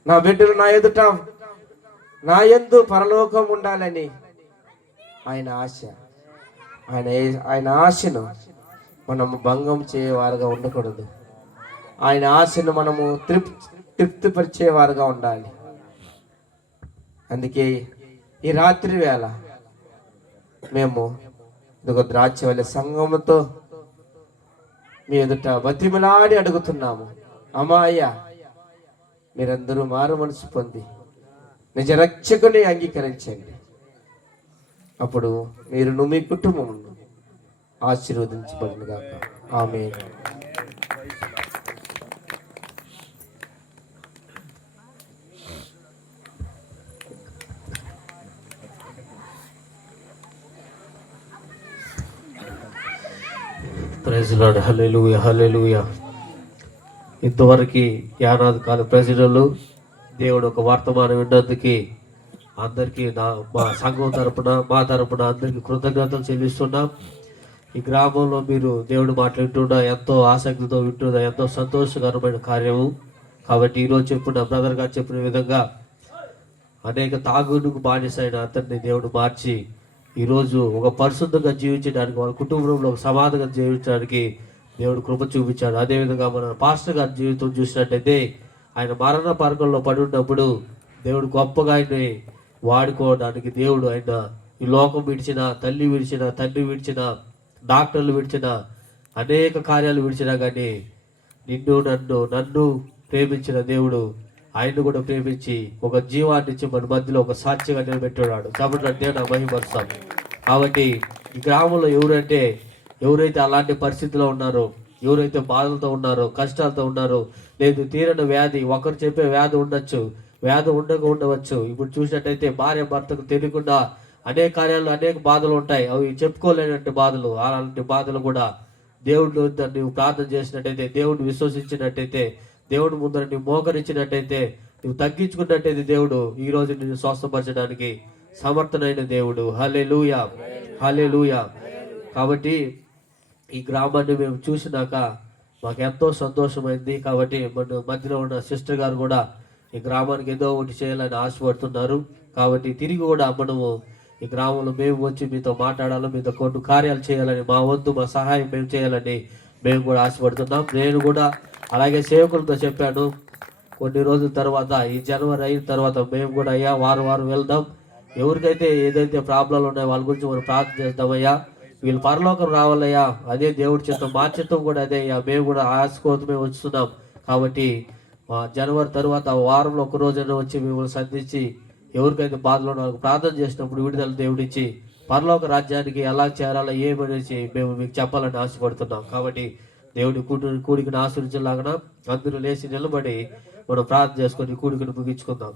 నా బిడ్డలు నా ఎదుట, నా యందు పరలోకం ఉండాలని ఆయన ఆశ. ఆయన ఆశను మనము భంగం చేయవారుగా ఉండకూడదు. ఆయన ఆశను మనము తృప్తిపరిచేవారుగా ఉండాలి. అందుకే ఈ రాత్రి వేళ మేము ఇదిగో ద్రాక్షవల్లి సంఘముతో మీ ఎదుట బతిమిలాడి అడుగుతున్నాము. అమ్మా అయ్యా, మీరందరూ మారు మనసు పొంది నిజ రక్షకుని అంగీకరించండి. అప్పుడు మీరు మీ కుటుంబం ఆశీర్వదించబడిన గాక. Amen. Praise Lord. Hallelujah, hallelujah. ఇంతవరకు యానాది కాల ప్రజలు దేవుడు ఒక వర్తమానం విన్నందుకు అందరికీ మా సంఘం తరపున, మా తరపున అందరికీ కృతజ్ఞతలు చెల్లిస్తున్నాం. ఈ గ్రామంలో మీరు దేవుడు మాట్లాడుతున్నా ఎంతో ఆసక్తితో వింటున్నా, ఎంతో సంతోషకరమైన కార్యము. కాబట్టి ఈరోజు చెప్పిన బ్రదర్ గారు చెప్పిన విధంగా అనేక తాగుడుకు బానిసైన అతన్ని దేవుడు మార్చి ఈరోజు ఒక పరిశుద్ధంగా జీవించడానికి, వాళ్ళ కుటుంబంలో ఒక సమాధానంగా జీవించడానికి దేవుడు కృప చూపించాడు. అదేవిధంగా మన పాస్టర్ గారి జీవితం చూసినట్టయితే ఆయన మరణ పరకంలో పడి ఉన్నప్పుడు దేవుడు గొప్పగా ఆయన్ని వాడుకోవడానికి దేవుడు ఆయన ఈ లోకం విడిచిన, తల్లి విడిచిన, తండ్రి విడిచిన, డాక్టర్లు విడిచిన, అనేక కార్యాలు విడిచినా కానీ నన్ను ప్రేమించిన దేవుడు ఆయన్ని కూడా ప్రేమించి ఒక జీవాన్ని ఇచ్చి మన మధ్యలో ఒక సాక్ష్యంగా నిలబెట్టున్నాడు. కాబట్టి దేవుడు మహిమపరుస్తాం. కాబట్టి ఈ గ్రామంలో ఎవరైతే అలాంటి పరిస్థితిలో ఉన్నారో, ఎవరైతే బాధలతో ఉన్నారో, కష్టాలతో ఉన్నారో, లేదు తీరని వ్యాధి, ఒకరు చెప్పే వ్యాధి ఉండొచ్చు, వ్యాధి ఉండవచ్చు. ఇప్పుడు చూసినట్టయితే భార్య భర్తకు తెలియకుండా అనేక కార్యాలు, అనేక బాధలు ఉంటాయి. అవి చెప్పుకోలేనటువంటి బాధలు. అలాంటి బాధలు కూడా దేవుడు నువ్వు ప్రార్థన చేసినట్టయితే, దేవుడు విశ్వసించినట్టయితే, దేవుడు ముందర నువ్వు మోకరించినట్టయితే, నువ్వు తగ్గించుకున్నట్టయితే దేవుడు ఈ రోజు నిన్ను స్వస్థపరచడానికి సమర్థనైన దేవుడు. హల్లెలూయా, హల్లెలూయా. కాబట్టి ఈ గ్రామాన్ని మేము చూసినాక మాకు ఎంతో సంతోషమైంది. కాబట్టి మన మధ్యలో ఉన్న సిస్టర్ గారు కూడా ఈ గ్రామానికి ఏదో ఒకటి చేయాలని ఆశపడుతున్నారు. కాబట్టి తిరిగి కూడా మనము ఈ గ్రామంలో మేము వచ్చి మీతో మాట్లాడాలి, మీతో కొన్ని కార్యాలు చేయాలని, మా వంతు మా సహాయం మేము చేయాలని మేము కూడా ఆశపడుతున్నాం. నేను కూడా అలాగే సేవకులతో చెప్పాను, కొన్ని రోజుల తర్వాత ఈ జనవరి అయిన తర్వాత మేము కూడా అయ్యా వారం వెళ్దాం, ఎవరికైతే ఏదైతే ప్రాబ్లంలు ఉన్నాయో వాళ్ళ గురించి మనం ప్రార్థన చేద్దామయ్యా, వీళ్ళు పరలోకం రావాలయ్యా, అదే దేవుడి చిత్తం, మా చిత్తం కూడా అదే అయ్యా, మేము కూడా ఆశకోతమే వస్తున్నాం. కాబట్టి జనవరి తర్వాత వారంలో ఒక రోజైనా వచ్చి మిమ్మల్ని సంధించి ఎవరికైతే బాధలు ఉన్నారో ప్రార్థన చేసినప్పుడు విడుదల దేవుడిచ్చి పరలోక రాజ్యానికి ఎలా చేరాలో ఏమనేసి మేము మీకు చెప్పాలని ఆశపడుతున్నాం. కాబట్టి దేవుడి కూడికను ఆశీర్వదించలాగా అందరూ లేచి నిలబడి మనం ప్రార్థన చేసుకొని కూడికను ముగించుకుందాం.